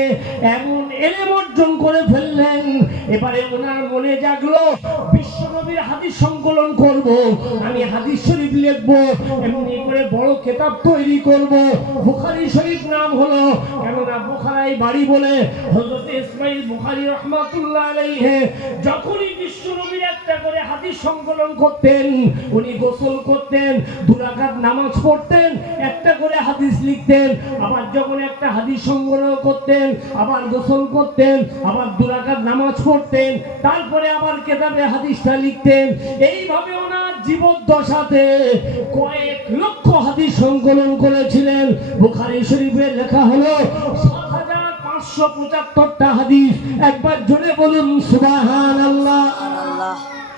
এমন এলেম অর্জন করে ফেললেন, এবারে ওনার মনে জাগলো বিশ্বনবীর হাদিস সংকলন করব, আমি হাদিস শরীফ লিখব, এমনি করে বড় কিতাব তৈরি করব। বুখারী শরীফ নাম হলো, কেননা বুখারাই বাড়ি বলে হযরত ইসমাইল বুখারী রাহমাতুল্লাহ আলাইহি যখনই বিশ্বনবীর একটা করে হাদিস সংকলন করতেন, উনি গোসল করতেন, নামাজ পড়তেন, একটা করে হাদিস লিখতেন, আবার যখন একটা হাদিস সংগ্রহ করতেন আবার গোসল করতেন, আবার 2 রাকাত নামাজ পড়তেন, তারপরে আবার কিতাবে হাদিসটা লিখতেন। এইভাবে ওনার জীবদ্দশাতে কয়েক লক্ষ হাদিস সংকলন করেছিলেন। বুখারী শরীফে লেখা হলো 7575টা হাদিস। একবার জোরে বলুন সুবহানাল্লাহ।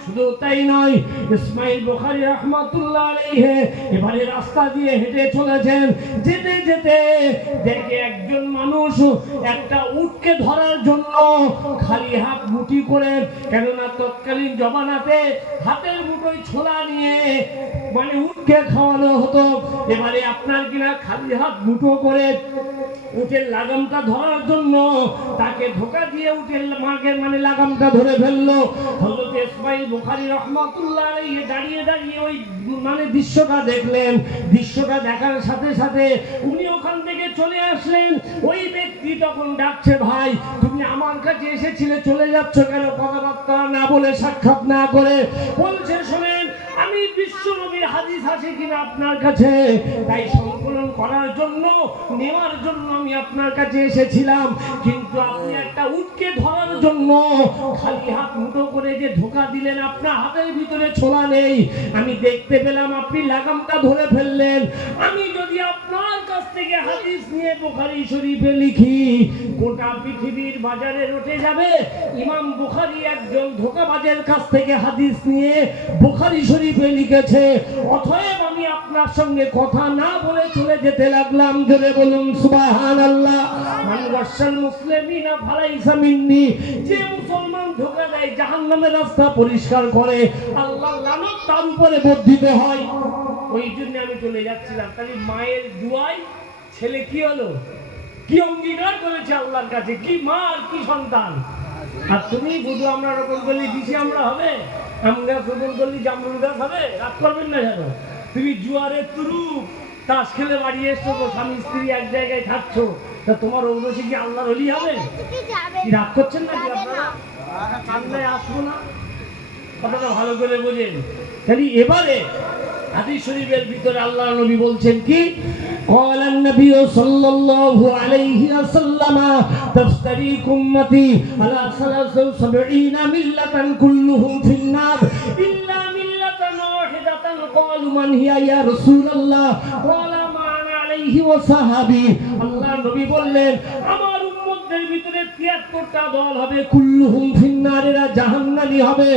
শুধু তাই নয়, ইসমাইল বুখারী রাহমাতুল্লাহ আলাইহি এবারে রাস্তা দিয়ে হেঁটে চলেছেন, যেতে যেতে দেখে একজন মানুষ একটা উটকে ধরার জন্য খালি হাত মুঠি করে, কেননা তৎকালীন জমানাতে হাতের মুঠোয় ছোলা নিয়ে মানে উটকে খাওয়ানো হতো। এবারে আপনার কিনা খালি হাত মুঠো করে উটের লাগামটা ধরার জন্য তাকে ধোকা দিয়ে উটের মাগের মানে লাগামটা ধরে ফেললো। হযরত ইসমাইল বুখারী রাহমাতুল্লাহ আলাইহি দাঁড়িয়ে দাঁড়িয়ে ওই মানে দৃশ্যটা দেখলেন। দৃশ্যটা দেখার সাথে সাথে উনি ওখান থেকে চলে আসলেন। ওই ব্যক্তি তখন ডাকছে, ভাই তুমি আমার কাছে এসেছিলে, চলে যাচ্ছ কেন? কথাবার্তা না বলে, সাক্ষাৎ না করে। বলছে শোনেন, আমি বিশ্বনবীর হাদিস আছে কিনা আপনার কাছে, তাই সংকলন করার জন্য নেওয়ার জন্য আমি আপনার কাছে এসেছিলাম, কিন্তু আপনি একটা উটকে ধরার জন্য খালি হাত মুঠো করে যে ধোকা দিলেন, আপনার হাতের ভিতরে ছোলা নেই, আমি দেখতে পেলাম আপনি লাগামটা ধরে ফেললেন। আমি যদি আপনার কাছ থেকে হাদিস নিয়ে বুখারী শরীফে লিখি, গোটা পৃথিবীর বাজারে উঠে যাবে ইমাম বুখারী একজন ধোঁকাবাজের কাছ থেকে হাদিস নিয়ে বুখারী শরীফে লিখেছে। অতএব আমি আপনার সঙ্গে কথা না বলে চলে যেতে লাগলাম। জোরে বলুন সুবহানাল্লাহ। মান গাশাল মুসলিমিনা ফালাইসা মিন্নি, যে মুসলমান ধোঁকা দেয় জাহান্নামের রাস্তা পরিষ্কার করে, আল্লাহর লানত তার উপরে বর্ধিত হয়। ওই জন্য আমি চলে যাচ্ছিলাম। তাহলে মায়ের দুয়ায় ছেলে কি হলো, কি অঙ্গীকার করেছে আল্লাহর কাছে, কি মা আর কি সন্তান। আর তুমি বুঝো আমরা রোপণ করলে দিছি আমরা হবে, আম গাছ রোপণ করলে জামরুল গাছ হবে, রাগ করবেন না যেন। তুমি জুয়ারের তুরু তাস খেলে বাড়ি এসছো, তো স্বামী স্ত্রী এক জায়গায় থাকছো, তা তোমার ঔরসী কি আল্লাহর ওলি হবে? কি রাগ করছেন না কি আপনারা? ঠান্ডায় আসবো না, কথাটা ভালো করে বোঝেন। তাহলে এবারে হাদিস শরীফের ভিতরে আল্লাহর নবী বলছেন কি, قال النبي صلى الله عليه وسلم تفترق أمتي على 73 ملة كلهم في النار إلا ملة واحدة قالوا من هي يا رسول الله قال ما أنا عليه وصحبي। আল্লাহর নবী বললেন আমার উম্মতদের ভিতরে 73টা দল হবে, কুল্লুহুম ফিন্নার, এরা জাহান্নামী হবে।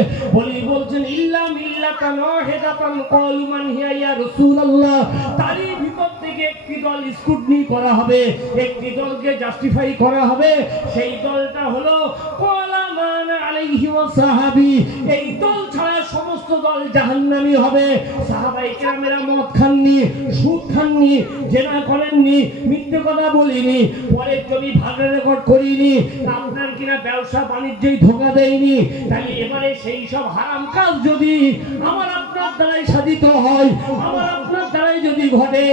বলছেন ইল্লা মিল্লাতান ওয়াহিদাতান ক্বালু মান হিয়া ইয়া রাসূলুল্লাহ, তারই ভিতর থেকে একটি দল স্কুটনি করা হবে, একটি দলকে জাস্টিফাই করা হবে, সেই দলটা হলো ক্বালা মান আলাইহি ওয়া সাহাবী। এই দল ছাড়া সমস্ত দল জাহান্নামী হবে। সাহাবায়ে কেরামেরা মদ খাননি, সুদ খাননি, জেনা করেননি, মিথ্যে কথা বলিনি, পরে জমি ভাগের রেকর্ড করিনি, আপনার কিনা ব্যবসা বাণিজ্যই ধোঁকা দেয়নি। তাহলে এবারে সেই সব হারাম কাজ যদি আমার আপনার দ্বারাই সাধিত হয়, আমার আপনার দ্বারাই যদি ঘটে,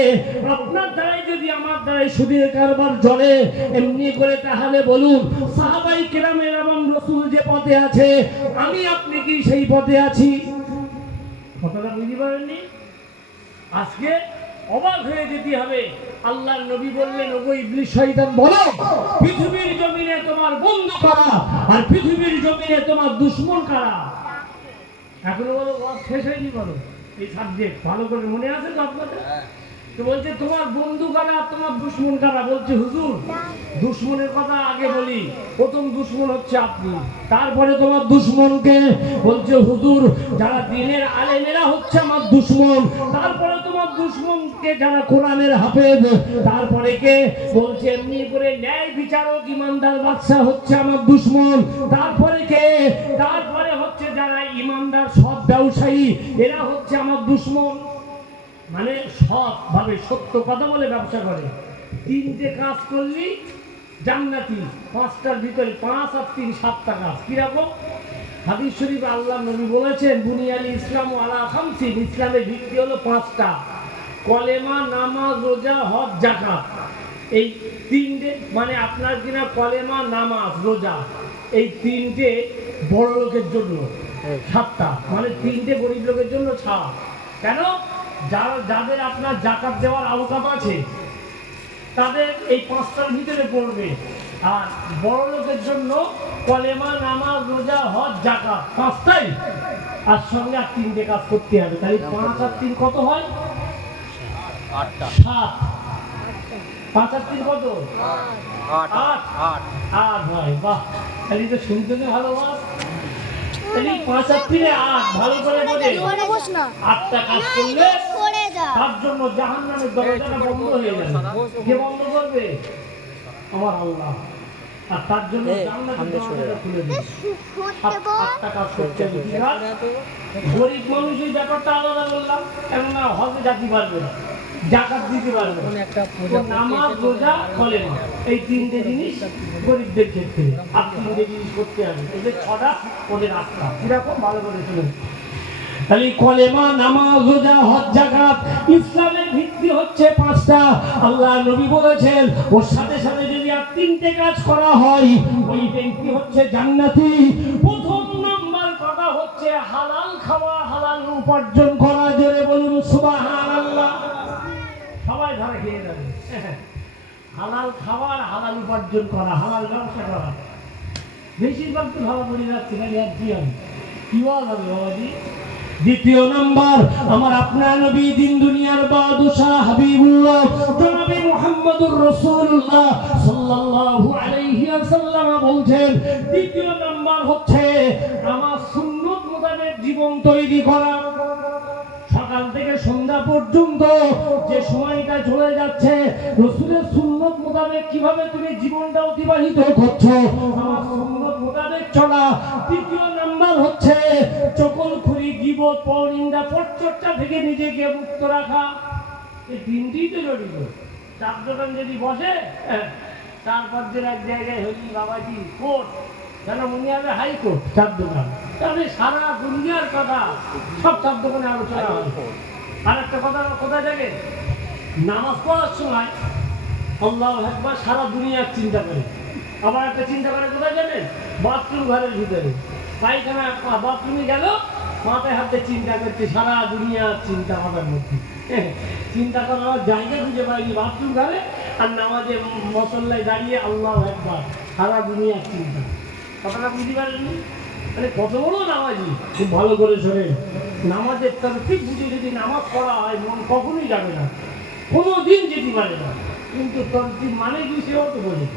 আপনার দ্বারাই যদি আমার দ্বারাই সুদের কারবার চলে এমনি করে, তাহলে বলুন সাহাবায়ে কেরামের এবং রাসূল যে পথে আছে, আমি আপনি কি সেই পথে আছি? কথাটা বুঝতে পারেননি? আজকে অবাক হয়ে যেতে হবে। আল্লাহর নবী বললেন, ওগো ইবলিস শয়তান, বলো পৃথিবীর জমিনে তোমার বন্ধু কারা আর পৃথিবীর জমিনে তোমার দুশমন কারা? এখনো বলো, ওয়াজ শেষ হয়নি, বলো এই সাবজেক্ট ভালো করে মনে আছে তো আপনাদের? তো বলছে তোমার বন্ধু কারা, তোমার দুশ্মন কারা? বলছে হুজুর দুশ্মনের কথা আগে বলি, প্রথম দুশ্মন হচ্ছে আপনি, তারপরে তোমার দুশ্মনকে। বলছে হুজুর যারা দ্বীনের আলেমেরা হচ্ছে আমার দুশ্মন, তারপরে তোমার দুশ্মনকে যারা কোরআনের হাফেজ, তারপরে কে? বলছে এমনি করে ন্যায় বিচারক ইমানদার বাদশা হচ্ছে আমার দুশ্মন, তারপরে কে? তারপরে হচ্ছে যারা ইমানদার সৎ ব্যবসায়ী, এরা হচ্ছে আমার দুশ্মন। মানে সৎ ভাবে সত্য কথা বলে ব্যবসা করে, তিনটে কাজ করলি জান্নাতি, পাঁচটার ভিতরে 5 আর 3 7টা কাজ। কিরকম? হাদিস শরীফ আল্লাহ নবী বলেছেন বুনিয়াল ইসলাম আলা খামসিন, ইসলামের ভিত্তি হলো 5টা, কলেমা, নামাজ, রোজা, হজ, যাকাত। এই তিনটে মানে আপনার কিনা কলেমা, নামাজ, রোজা, এই তিনটে বড় লোকের জন্য, 7টা মানে তিনটে গরিব লোকের জন্য ছাড়। কেন? যাদের আপনার যাকাত দেওয়ার আওকাত আছে তাদের এই 5টার ভিতরে পড়বে, আর বড় লোকের জন্য কলেমা, নামাজ, রোজা, হজ, যাকাত 5টাই, আর সঙ্গে আর 3টে কাজ করতে হবে। তাহলে 5 আর 3 কত হয়? 7। 5 আর 3 কত? 8 হয়। বাহ, তাহলে তো শুনতে ভালো। তাহলে 5 আর 3 8, ভালো করে বোঝে। 8টা কাজ করলে তার জন্য জাহান্নামের দরজাটা বন্ধ হয়ে যাবে। কে বন্ধ করবে? আমার আল্লাহ। আর তার জন্য জান্নাতের দরজাটা খুলে দেবে। 8টা কাজ করতে হবে। গরিব মানুষের ব্যাপারটা আলাদা বললাম, কেননা হজে যেতে পারবে না, যাকাত দিতে পারবে না, নামাজ, রোজা, কলেমা, এই 3টে জিনিস গরিবদের ক্ষেত্রে। আর 3টে জিনিস করতে হবে, এদের 6টা, ওদের 8টা। কিরকম? ভালো করে শুনুন। তাহলে কলেমা, নামাজ, রোজা, হজ, যাকাত, ইসলামের ভিত্তি হচ্ছে 5টা। আল্লাহ নবী বলেছেন ওর সাথে সাথে যদি আর 3টে কাজ করা হয় ওই ব্যক্তি হচ্ছে জান্নাতি। প্রথম নাম্বার কথা হচ্ছে হালাল খাওয়া, হালাল উপার্জন করা। জোরে বলুন সুবহানাল্লাহ। সবাই ধরে খেয়ে যাবে। হালাল খাওয়ার, হালাল উপার্জন করা, হালাল ব্যবসা করা। বেশিরভাগ তো ভালো করে যাচ্ছে না, আর কি হবে? কি হবে বাবাজি? দ্বিতীয় নাম্বার আমার আপনার নবী, দিন দুনিয়ার বাদশা, হাবিবুল্লাহ জনাবে মুহাম্মদুর রাসূলুল্লাহ সাল্লাল্লাহু আলাইহি ওয়াসাল্লাম বলছেন দ্বিতীয় নাম্বার হচ্ছে আমার সুন্নাত মোতাবেক জীবন তৈরি করা। সকাল থেকে সন্ধ্যা পর্যন্ত যে সময়টা চলে যাচ্ছে রাসূলের সুন্নাত মোতাবেক কিভাবে তুমি জীবনটা অতিবাহিত করছো, আমার সুন্নাত মোতাবেক চলা। তৃতীয় নাম্বার হচ্ছে চকলখুরি, গীবত, পরনিন্দা, পরচর্চা থেকে নিজেকে মুক্ত রাখা। এই তিনটিই তো জড়িত। চার দোকান যদি বসে, তারপর যে এক জায়গায় হলি বাবাজি কোর্ট, কেন মনে হবে হাইকোর্ট, চার দোকান, তাহলে সারা দুনিয়ার কথা সব চার দোকানে আলোচনা হয়। আর একটা কথা কোথায় থাকে? নামাজ পড়ার সময় আল্লাহু আকবার সারা দুনিয়ার চিন্তা করে। আবার একটা চিন্তা করে কোথায় জানেন? বাথরুম ঘরের ভিতরে, পায়খানা, বাথরুমে গেল, মাথায় হাতে চিন্তা করছে, সারা দুনিয়ার চিন্তা মাথার মধ্যে। চিন্তা করার জায়গা খুঁজে পাইনি বাথরুম ঘরে, আর নামাজে মসল্লায় দাঁড়িয়ে আল্লাহু আকবার, সারা দুনিয়ার চিন্তা। কথাটা বুঝতে পারেননি? মানে কত বড় নামাজি। খুব ভালো করে শোনেন, নামাজের তরফিক বুঝে যদি নামাজ পড়া হয় মন কখনোই যাবে না, কোনোদিন যেতে পারে না। কিন্তু তরফিক মানে কি সেও তো বলি।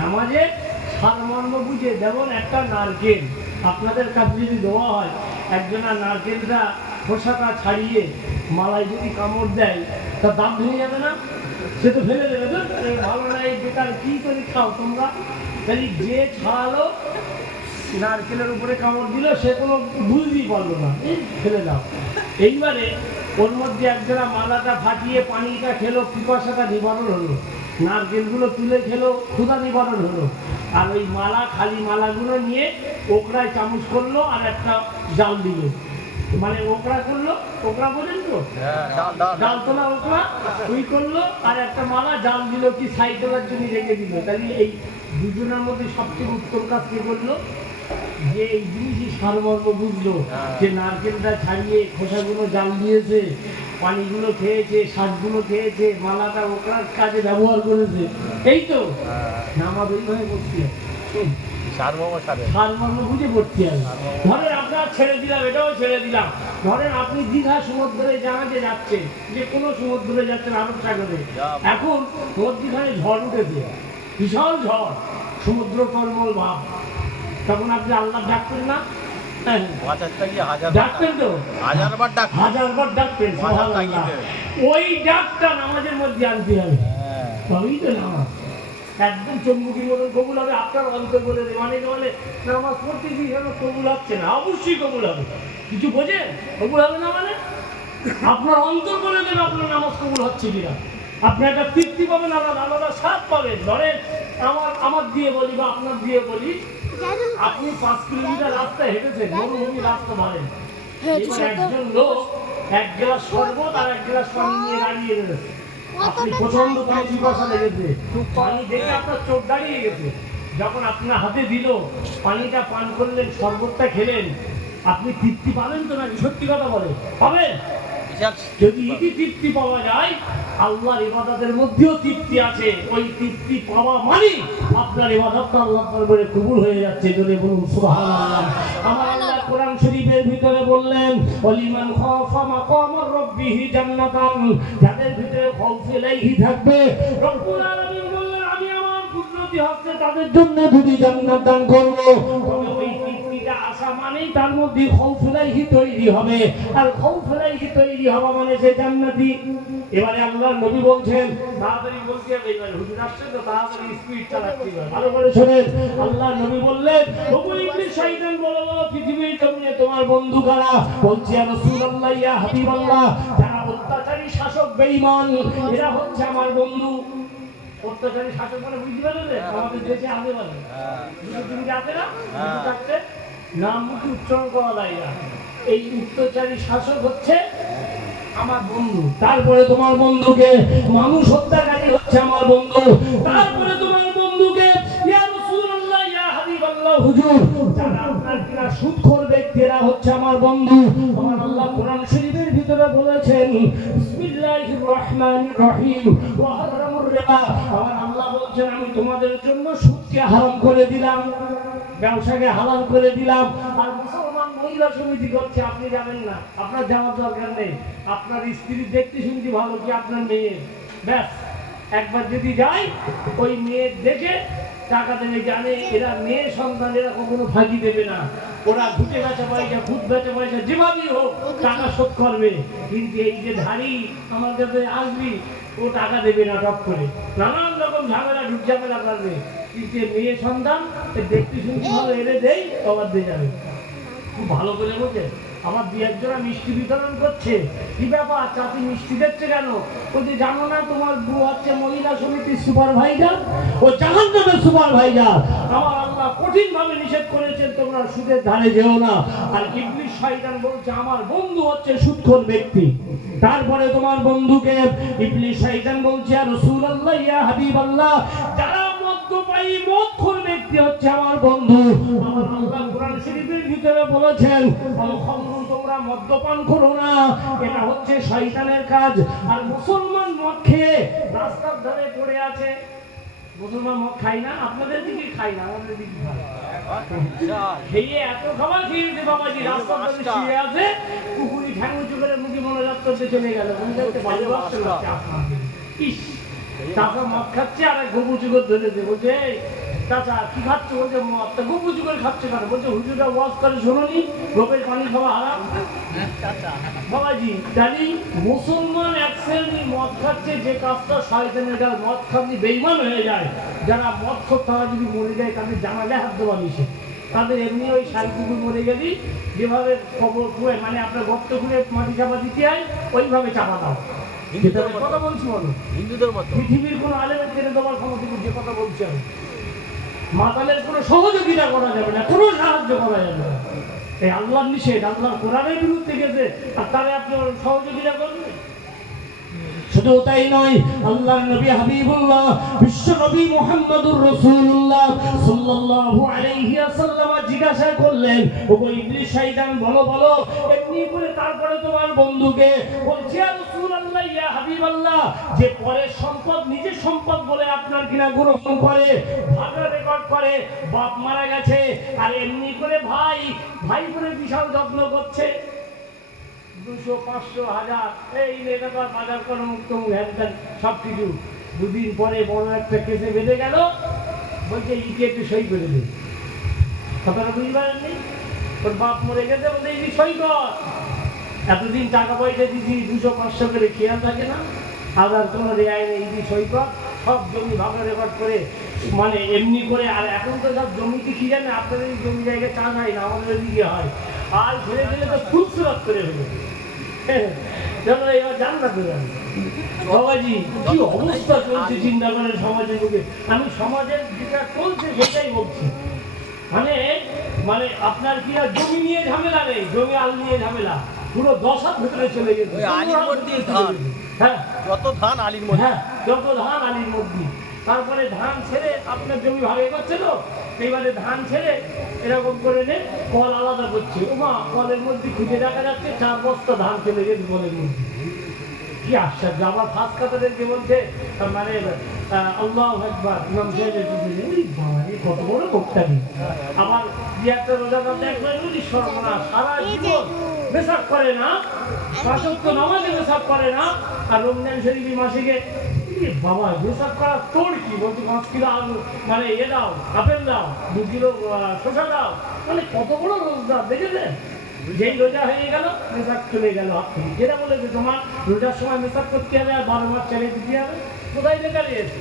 নামাজের সারমর্ম বুঝে, যেমন একটা নারকেল আপনাদের কাছে যদি দেওয়া হয়, একজনা নারকেলটা খোসাটা ছাড়িয়ে মালায় যদি কামড় দেয়, তার দাঁত ভেঙে যাবে না? সে তো ফেলে দেবে, তো ভালো না, এই বেকার কি করে খাও তোমরা? তাই যে ছাড়ালো, নারকেলের উপরে কামড় দিল, সে কোনো বুঝতেই পারলো না, ফেলে দাও। এইবারে ওর মধ্যে একজনা মালাটা ফাটিয়ে পানিটা খেলো, পিপাসাটা নিবারণ হলো, নারকেলগুলো তুলে খেলো, ক্ষুধা নিবারণ হলো। আর ওই মালা, খালি মালাগুলো নিয়ে ওকড়ায় চামচ করলো, আর একটা জাল দিল, মানে ওকড়া করলো, ওকড়া বলেন তো, জাল তোলা ওকড়া, ওই করলো, আর একটা মালা জাল দিল কি ছাই তোলার জন্য রেখে দিল। তাহলে এই দুজনের মধ্যে সবচেয়ে উত্তর কাজ কে করলো? যে এই জিনিসই সারমর্ম বুঝলো, যে নারকেলটা ছাড়িয়ে খোসাগুলো জাল দিয়েছে, পানিগুলো খেয়েছে, শাকগুলো খেয়েছে, মালাটা ওকড়ার কাজে ব্যবহার করেছে। এই তো নামাজ ওইভাবে করতে সারমর্ম বুঝে পড়তে হবে। ধরেন আপনার ছেড়ে দিলাম, এটাও ছেড়ে দিলাম। ধরেন আপনি দীঘা সমুদ্রে জাহাজে যাচ্ছেন, যে কোনো সমুদ্রে যাচ্ছেন, আরব সাগরে। এখন মধ্যখানে ঝড় উঠেছে, বিশাল ঝড়, সমুদ্র টলমল ভাব। তখন আপনি আল্লাহ ডাকবেন না? ডাকবেন তো, হাজারবার ডাকবেন। ওই ডাকটা নামাজের মধ্যে আনতে হবে, তবেই তো নামাজ একদম চম্বুকির মতন কবুল হবে। আপনার অন্তর বলে দেবে, অনেকে বলে নামাজ পড়তেছি কবুল হচ্ছে না। অবশ্যই কবুল হবে, কিছু বোঝেন? কবুল হবে না মানে আপনার অন্তর বলে দেবে আপনার নামাজ কবুল হচ্ছে কিনা। আপনি একটা তৃপ্তি পাবেন, আলাদা আলাদা স্বাদ পাবেন। ধরেন আমার দিয়ে বলি বা আপনার দিয়ে বলি, আপনি 5 কিলোমিটার রাস্তা হেঁটেছেন, মরুভূমি রাস্তা ধরেন। একজন লোক এক গ্লাস শরবত আর এক গ্লাস পানি নিয়ে দাঁড়িয়ে রয়েছে। আপনি প্রচন্ড পানি পিপাসা লেগেছে, পানি দেখে আপনার চোখ দাঁড়িয়ে গেছে। যখন আপনার হাতে দিল, পানিটা পান করলেন, শরবতটা খেলেন, আপনি তৃপ্তি পাবেন তো নাকি? সত্যি কথা বলে পাবেন? যদি এটি তৃপ্তি পাওয়া যায়, আল্লাহর ইবাদতের মধ্যেও তৃপ্তি আছে। ওই তৃপ্তি পাওয়া মানে আপনার ইবাদতটা আল্লাহর দরবারে কবুল হয়ে যাচ্ছে। যদি বলুন সুবহানাল্লাহ। আমার আল্লাহ কোরআন শরীফের ভিতরে বললেন, ওয়ালিমান খাফা মাকামার রাব্বিহি জান্নাতান, যাদের ভিতরে খাউফ ইলাইহি থাকবে, রব্বুল আলামিন বললেন আমি আমার কুদরতি হস্তে তাদের জন্য দুটি জান্নাত দান করব। তবে ওই তৃপ্তিটা আসা মানেই তার মধ্যে খাউফ ইলাইহি তৈরি হবে, আর খাউফ ইলাইহি তৈরি হওয়া মানে সে জান্নাতি। এবারে আল্লাহর নবী বলছেন, তাড়াতাড়ি বলতে হবে, এবারে হুজুর আসছে তো তাড়াতাড়ি স্পিড চালাচ্ছি। ভালো করে শুনেন, আল্লাহর নবী বললেন, ওগো ইবলিস শয়তান বলো পৃথিবীর জমিনে তোমার বন্ধু কারা? বলছি ইয়া রাসূলুল্লাহ, ইয়া হাবিবাল্লাহ, যারা অত্যাচারী শাসক বেঈমান, এরা হচ্ছে আমার বন্ধু। অত্যাচারী শাসক মানে বুঝতে পারলেন? আমাদের দেশে আগে বলে তুমি যাতে না থাকতে নাম মুখে উচ্চারণ করা যায় না। এই অত্যাচারী শাসক হচ্ছে আমার বন্ধু। তারপরে তোমার বন্ধুকে মানুষ হত্যাকারী হচ্ছে আমার বন্ধু। তারপরে তোমার বন্ধুকে ইয়া রাসূলুল্লাহ, ইয়া হাবিবাল্লাহ, হুজুর, যারা আপনার কিনা সুদখোর ব্যক্তিরা হচ্ছে আমার বন্ধু। আমার আল্লাহ কোরআন শরীফের ভিতরে বলেছেন, বিসমিল্লাহির রহমানির রহিম, ওয়া হারামুর রিবা। আমার আল্লাহ বলেছেন আমি তোমাদের জন্য সুদকে হারাম করে দিলাম, ব্যবসাকে হালাল করে দিলাম। আর মুসলমান মহিলা সমিতি করছে, আপনি যাবেন না, আপনার যাওয়ার দরকার নেই। আপনার স্ত্রী দেখতে শুনতে ভালো কি আপনার মেয়ে, ব্যাস একবার যদি যায়, ওই মেয়ের দেখে টাকা দেবে। জানে এরা মেয়ে সন্তান, এরা কখনো ফাঁকি দেবে না। ওরা ঘুটে বেচা পয়সা, খুদ বেচা পয়সা, যেভাবেই হোক টাকা শোধ করবে। কিন্তু এই যে ধারি আমার কাছে আসবি, ও টাকা দেবে না, টপ করে নানান রকম ঝামেলা ঢুক ঝামেলা করবে। কিন্তু মেয়ে সন্তান দেখতে শুনতে ভালো, এলে দেই আবার দিয়ে যাবে। খুব ভালো করে বোঝে। আমার দু একজনা মিষ্টি বিতরণ করছে, কি ব্যাপার চাচি মিষ্টি দিচ্ছে কেন? বলছে জানো না তোমার বউ হচ্ছে মহিলা সমিতির সুপারভাইজার, ও জাহান্নামের সুপারভাইজার। আমার আল্লাহ কঠিন ভাবে নিষেধ করেছেন তোমরা সুদের ধারে যেও না। আর ইবলিস শয়তান বলছে আমার বন্ধু হচ্ছে সুদখোর ব্যক্তি। তারপরে তোমার বন্ধুকে ইবলিস শয়তান বলছে, আর রাসূলুল্লাহ, ইয়া হাবিবাল্লাহ, যারা মদ্যপায়ী মদখোর ব্যক্তি হচ্ছে আমার বন্ধু। আমার আল্লাহ কোরআন শরীফের ভিতরে বলেছেন, তোমরা মদ্যপান করো না, এটা হচ্ছে শয়তানের কাজ। আর মুসলমান মদ খেয়ে রাস্তার ধারে পড়ে আছে। মুসলমান মদ খাই না, আপনাদের দিকে খাই না, আমাদের দিকে খাই। খেয়ে এত খাবার খেয়েছে বাবাজি, রাস্তার ধারে শুয়ে আছে, কুকুরি ঠ্যাং উঁচু করে মুখে মনে রাস্তাতে চলে গেল। ইস, চাচা মদ খাচ্ছে আর গবু চুগর ধরেছে। বলছে চাচা কি খাচ্ছে? বলছে মদ। তা গবু চুগর খাচ্ছে কেন? বলছে হুজুরা ওয়াজ করে শোনোনি, লোকের পানি খাওয়া হারাম। বাবাজি জানি মুসলমান এক শ্রেণী মদ খাচ্ছে, যে কাজটা শয়তানের কাজ। মদ খাবি বেঈমান হয়ে যায়। যারা মদ খোর তারা যদি মরে যায় তাদের জানালে হাত দেওয়া নিষেধ। তাদের এমনি ওই শাড়ি কুকুর মরে গেলি যেভাবে কবর খুঁড়ে, মানে আপনার গর্ত খুঁড়ে মাটি চাপা দিতে হয়, ওইভাবে চাপা দাও। কথা বলছি বলো, হিন্দুদের মতো পৃথিবীর কোনো আলেমের ছেড়ে দেওয়ার ক্ষমতা, যে কথা বলছি আমি, মাতালের কোনো সহযোগিতা করা যাবে না, কোনো সাহায্য করা যাবে না। এই আল্লাহর নিষেধ, আল্লাহর কোরআনের বিরুদ্ধে গেছে, আর তারে আপনি সহযোগিতা করবেন? শুধু তাই নয়, আল্লাহর নবী হাবিবুল্লাহ বিশ্ব নবী মুহাম্মদুর রাসূলুল্লাহ সাল্লাল্লাহু আলাইহি ওয়াসাল্লাম জিজ্ঞাসা করলেন, ওগো ইবলিস শয়তান, বলো বলো, এমনি করে তারপরে তোমার বন্ধুকে বলছে, ইয়া রাসূলুল্লাহ, ইয়া হাবিবাল্লাহ, যে পরের সম্পদ নিজের সম্পদ বলে আপনার কিনা গ্রহণ করে, ভাগা রেকর্ড করে, বাপ মারা গেছে আর এমনি করে ভাই ভাই করে বিশাল যত্ন করছে, 200, 500, 1000 এই নেতাবার বাজার করে মুক্ত সব কিছু, দুদিন পরে বড় একটা কেসে বেঁধে গেল, বলছে ইকে একটু সই করে দে। কথাটা বুঝতে পারেননি? ওর বাপ মরে গেছে, বলতে ইনি সই কর। এতদিন টাকা পয়সা দিচ্ছি 200, 500 করে, খেয়াল থাকে না, আবার কোনো রেয়াই নেই, ইনি সই কর। সব জমি ভাগা রেকর্ড করে, মানে এমনি করে। আর এখন তো সব জমিতে কি জানে, আপনাদের জমি জায়গায় চাষ হয় না, আমাদের দিকে হয়। আর ছেড়ে দিলে তো খুবসুরত করে ফেলে। চলো এবার জান্নাতে যাবে। বাবাজি কি অবস্থা চলছে চিন্তা করেন সমাজের বুকে। আমি সমাজের যেটা চলছে সেটাই বলছি। মানে মানে আপনার কি আর জমি নিয়ে ঝামেলা নেই, জমি আল নিয়ে ঝামেলা, পুরো 10 হাত ভেতরে চলে গেছে। হ্যাঁ, যত ধান আলির মধ্যে, হ্যাঁ যত ধান আলির মধ্যে। তারপরে ধান ছেড়ে আপনার জমি ভাগে করছে তো, এইবারে ধান ছেড়ে এরকম করে নে কল আলাদা করছে। ওমা, কলের মধ্যে খুঁজে দেখা যাচ্ছে 4 বস্তা ধান চলে গেছে কলের মধ্যে। কি আশ্চর্য! আবার ফার্স্ট কাতারদেরকে বলছে, মানে আল্লাহু আকবার, ইমাম সাহেব কত বড় বক্তানি। আবার একটা রোজাদার দেখবেন, সারা জীবন মেসাক করে না, 5 ওয়াক্ত নামাজে মেসাক করে না, আর রমজান শরীফ মাসে গিয়ে বাবা মেসাক করা তোর কি বলছি, 5 কিলো আলু মানে দাও, আপেল দাও, 2 কিলো শসা দাও, মানে কত বড় রোজদার দেখেছেন? যেই রোজা হয়ে গেল মেসাক চলে গেল হাত থেকে। যেটা বলেছে তোমার রোজার সময় মেসাক করতে হবে আর 12 মাস ছেড়ে দিতে হবে, কোথায় দেখা গিয়েছে?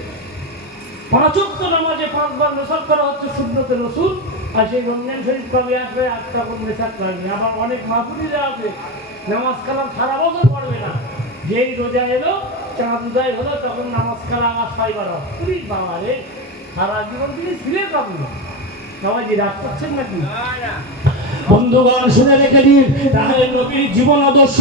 5 ওয়াক্ত নামাজে 5 বার মেসাক করা হচ্ছে সুন্নতে রাসূল, আর সেই রমজান শরীফ কবে আসবে আর তখন মেসাক করবে। আবার অনেক মাহফিলে আছে নামাজ কালাম সারা বছর পড়বে না, যেই রোজা এলো চাঁদ উদয় হলো তখন নামাজ কালাম আর 6 বার হবে। বাবা রে, সারা জীবন তিনি ছিলেন কাবু সবাই রাগ করছেন নাকি? বন্ধুগণ শুনে রেখে দিন, তাহলে নবীর জীবন আদর্শ,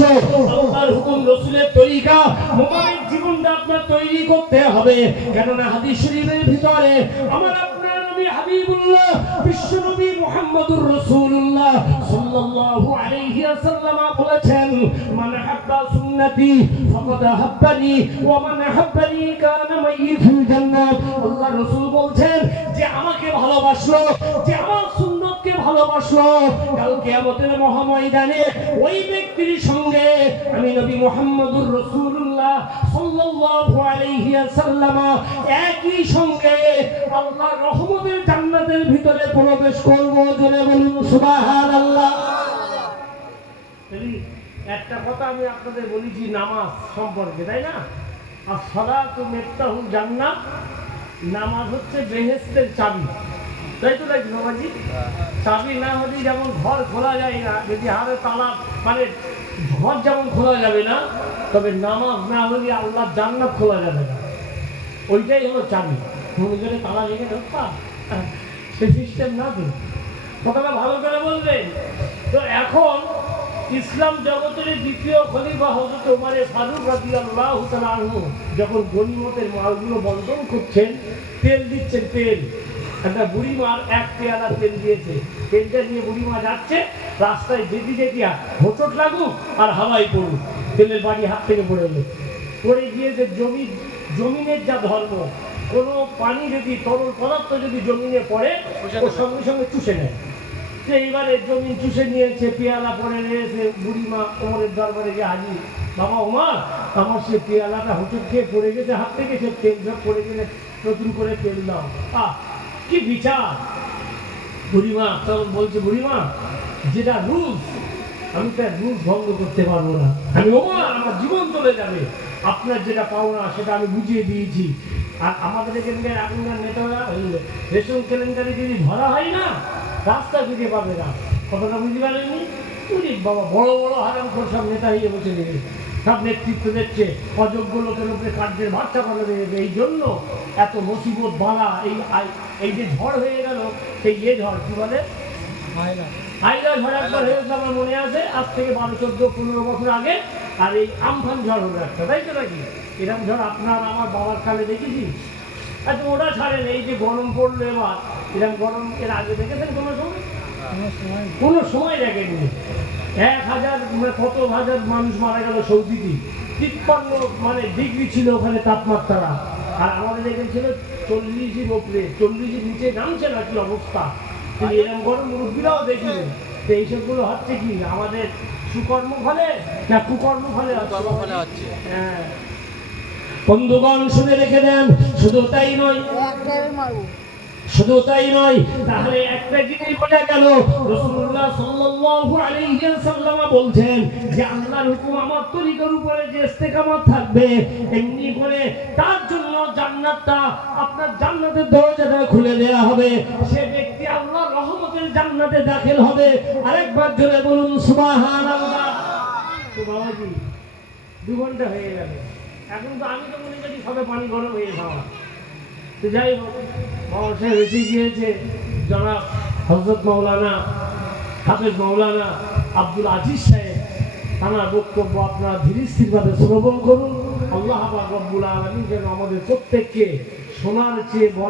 আল্লাহর হুকুম, রাসূলের তরিকা মোবারক জীবনটা আপনার তৈরি করতে হবে। কেননা হাদিস শরীফের ভিতরে আমার আপনার নবী হাবিবুল্লাহ বিশ্ব নবী মুহাম্মদুর রাসূলুল্লাহ সাল্লাল্লাহু আলাইহি ওয়াসাল্লাম বলেছেন, মান হাব্বা সুন্নতি ফাকাদ হাব্বানি ওয়া মান হাব্বানি কানা মাই ফিল জান্নাত। আল্লাহ রাসূল বলছেন, যে আমাকে ভালোবাসলো, যে আমার সুন্নতকে ভালোবাসলো, কাল কিয়ামতের মহাময়দানে ওই ব্যক্তির সঙ্গে আমি নবী মুহাম্মদুর রাসূলুল্লাহ সাল্লাল্লাহু আলাইহি ওয়াসাল্লাম একই সঙ্গে আল্লাহর রহমতের জান্নাতের ভিতরে প্রবেশ করব। জোরে বলুন সুবহানাল্লাহ। একটা কথা আমি আপনাদের বলেছি নামাজ সম্পর্কে, তাই না? আর সালাতু মিফতাহুল জান্নাহ, নামাজ হচ্ছে বেহেশতের চাবি, তাই তো নাকি বাবাজি? চাবি না হলে যেমন ঘর খোলা যায় না, যদি হারে তালা, মানে ঘর যেমন খোলা যাবে না, তবে নামাজ না হলে আল্লাহর জান্নাত খোলা যাবে না। ওইটাই হলো চাবি। মনে করে তালা লেগে ঢোকা, সে সিস্টেম না তো। কথাটা ভালো করে বলবেন তো। এখন ইসলাম জগতের দ্বিতীয় খলিফা হযরত ওমর ফারুক রাদিয়াল্লাহু তাআলা আনহু যখন গনিমতের মালগুলো বন্টন করছেন, তেল দিচ্ছেন, তেল একটা বুড়িমার 1 পেয়ালা তেল দিয়েছে, তেলটা নিয়ে বুড়িমা যাচ্ছে, রাস্তায় যেতে যেতে হোঁচট লাগুক আর হাওয়ায় পড়ুক, তেলের বাড়ি হাত থেকে পড়ে গেল। পড়ে গিয়ে যে জমিনের যা ধর্ম, কোনো পানি যদি, তরল পদার্থ যদি জমিনে পড়ে, ওর সঙ্গে সঙ্গে চুষে নেয়। এইবারে জমিন চুষে নিয়েছে, পেয়ালা পড়ে নিয়েছে, বুড়িমা ওমরের দরবারে গিয়ে হাজির, বাবা ওমর, আমার সে পেয়ালাটা হোঁচট খেয়ে পড়ে গেছে হাত থেকে, সে তেল সব পড়ে গেলে নতুন করে তেল দাও। কি বিচার! বুড়িমা তখন বলছে, বুড়িমা যেটা রুলস, আমি তার রুলস ভঙ্গ করতে পারবো না, আমি ওমর, আমার জীবন চলে যাবে, আপনার যেটা পাওনা সেটা আমি বুঝিয়ে দিয়েছি। আর আমাদের এখানকার এখনকার নেতারা রেশন কেলেঙ্কারি যদি ধরা হয় না, রাস্তা খুঁজে পাবে না। কতটা বুঝতে পারেননি? বাবা বড় বড় হারামখোর সব নেতা হয়ে বসে দেবে, সব নেতৃত্ব দিচ্ছে, অযোগ্য লোকের উপরে কার্যের ভাষা করে দেবে। এই জন্য এত মুসিবত বালা। এই যে ঝড় হয়ে গেল, সেই ঝড় কি বলে, আইলা ঝড় একবার হয়েছে আমার মনে আছে, আজ থেকে 12, 14, 15 বছর আগে। আর এই আমফান ঝড় হলো একটা, তাই তো নাকি? এরকম ঝড় আপনার আমার বাবার কালে দেখেছি? আচ্ছা ওটা ছাড়েন, এই যে গরম পড়লো এবার, এরকম গরম এর আগে দেখেছেন কোনো সময়? কোনো সময় দেখেননি। 1000 মানে কত হাজার মানুষ মারা গেল সৌদিতে, 53 মানে ডিগ্রি ছিল ওখানে তাপমাত্রা, আর আমাদের এখানে ছিল 40-এর উপরে, 40-এর নিচে নামছে না, কি অবস্থা! কিন্তু এরকম গরম মুরব্বীরাও দেখিনি। তো এইসবগুলো হচ্ছে কি আমাদের সুকর্ম ফলে না কুকর্ম ফলে হচ্ছে? হ্যাঁ বন্ধুগণ শুনে রেখে দেন, শুধু তাই নয়, শুধু তাই নয়, তাহলে একটা জিনিস বোঝা গেল, রাসূলুল্লাহ সাল্লাল্লাহু আলাইহি ওয়াসাল্লাম বলছেন যে আল্লাহর হুকুম আমার তরিকার উপরে যে ইস্তেকামত থাকবে, এমনি করে তার জন্য জান্নাতটা, আপনার জান্নাতের দরজাটা খুলে দেওয়া হবে, সে ব্যক্তি আল্লাহর রহমতের জান্নাতে দাখিল হবে। আরেকবার জোরে বলুন সুবহানাল্লাহ। তো বাবাজি 2 ঘন্টা হয়ে গেল, এখন তো আমি তো মনে করি সবে পানি গরম হয়ে যাওয়া। তো যাই হোক, মহাশয় এসে গিয়েছে জনাব হযরত মাওলানা হাফেজ মাওলানা আব্দুল আজিজ সাহেব, তাঁর বক্তব্য আপনারা ধীরে স্থিরভাবে শ্রবণ করুন। আল্লাহ পাক রব্বুল আলামিন যেন আমাদের প্রত্যেককে শোনার চেয়ে বলা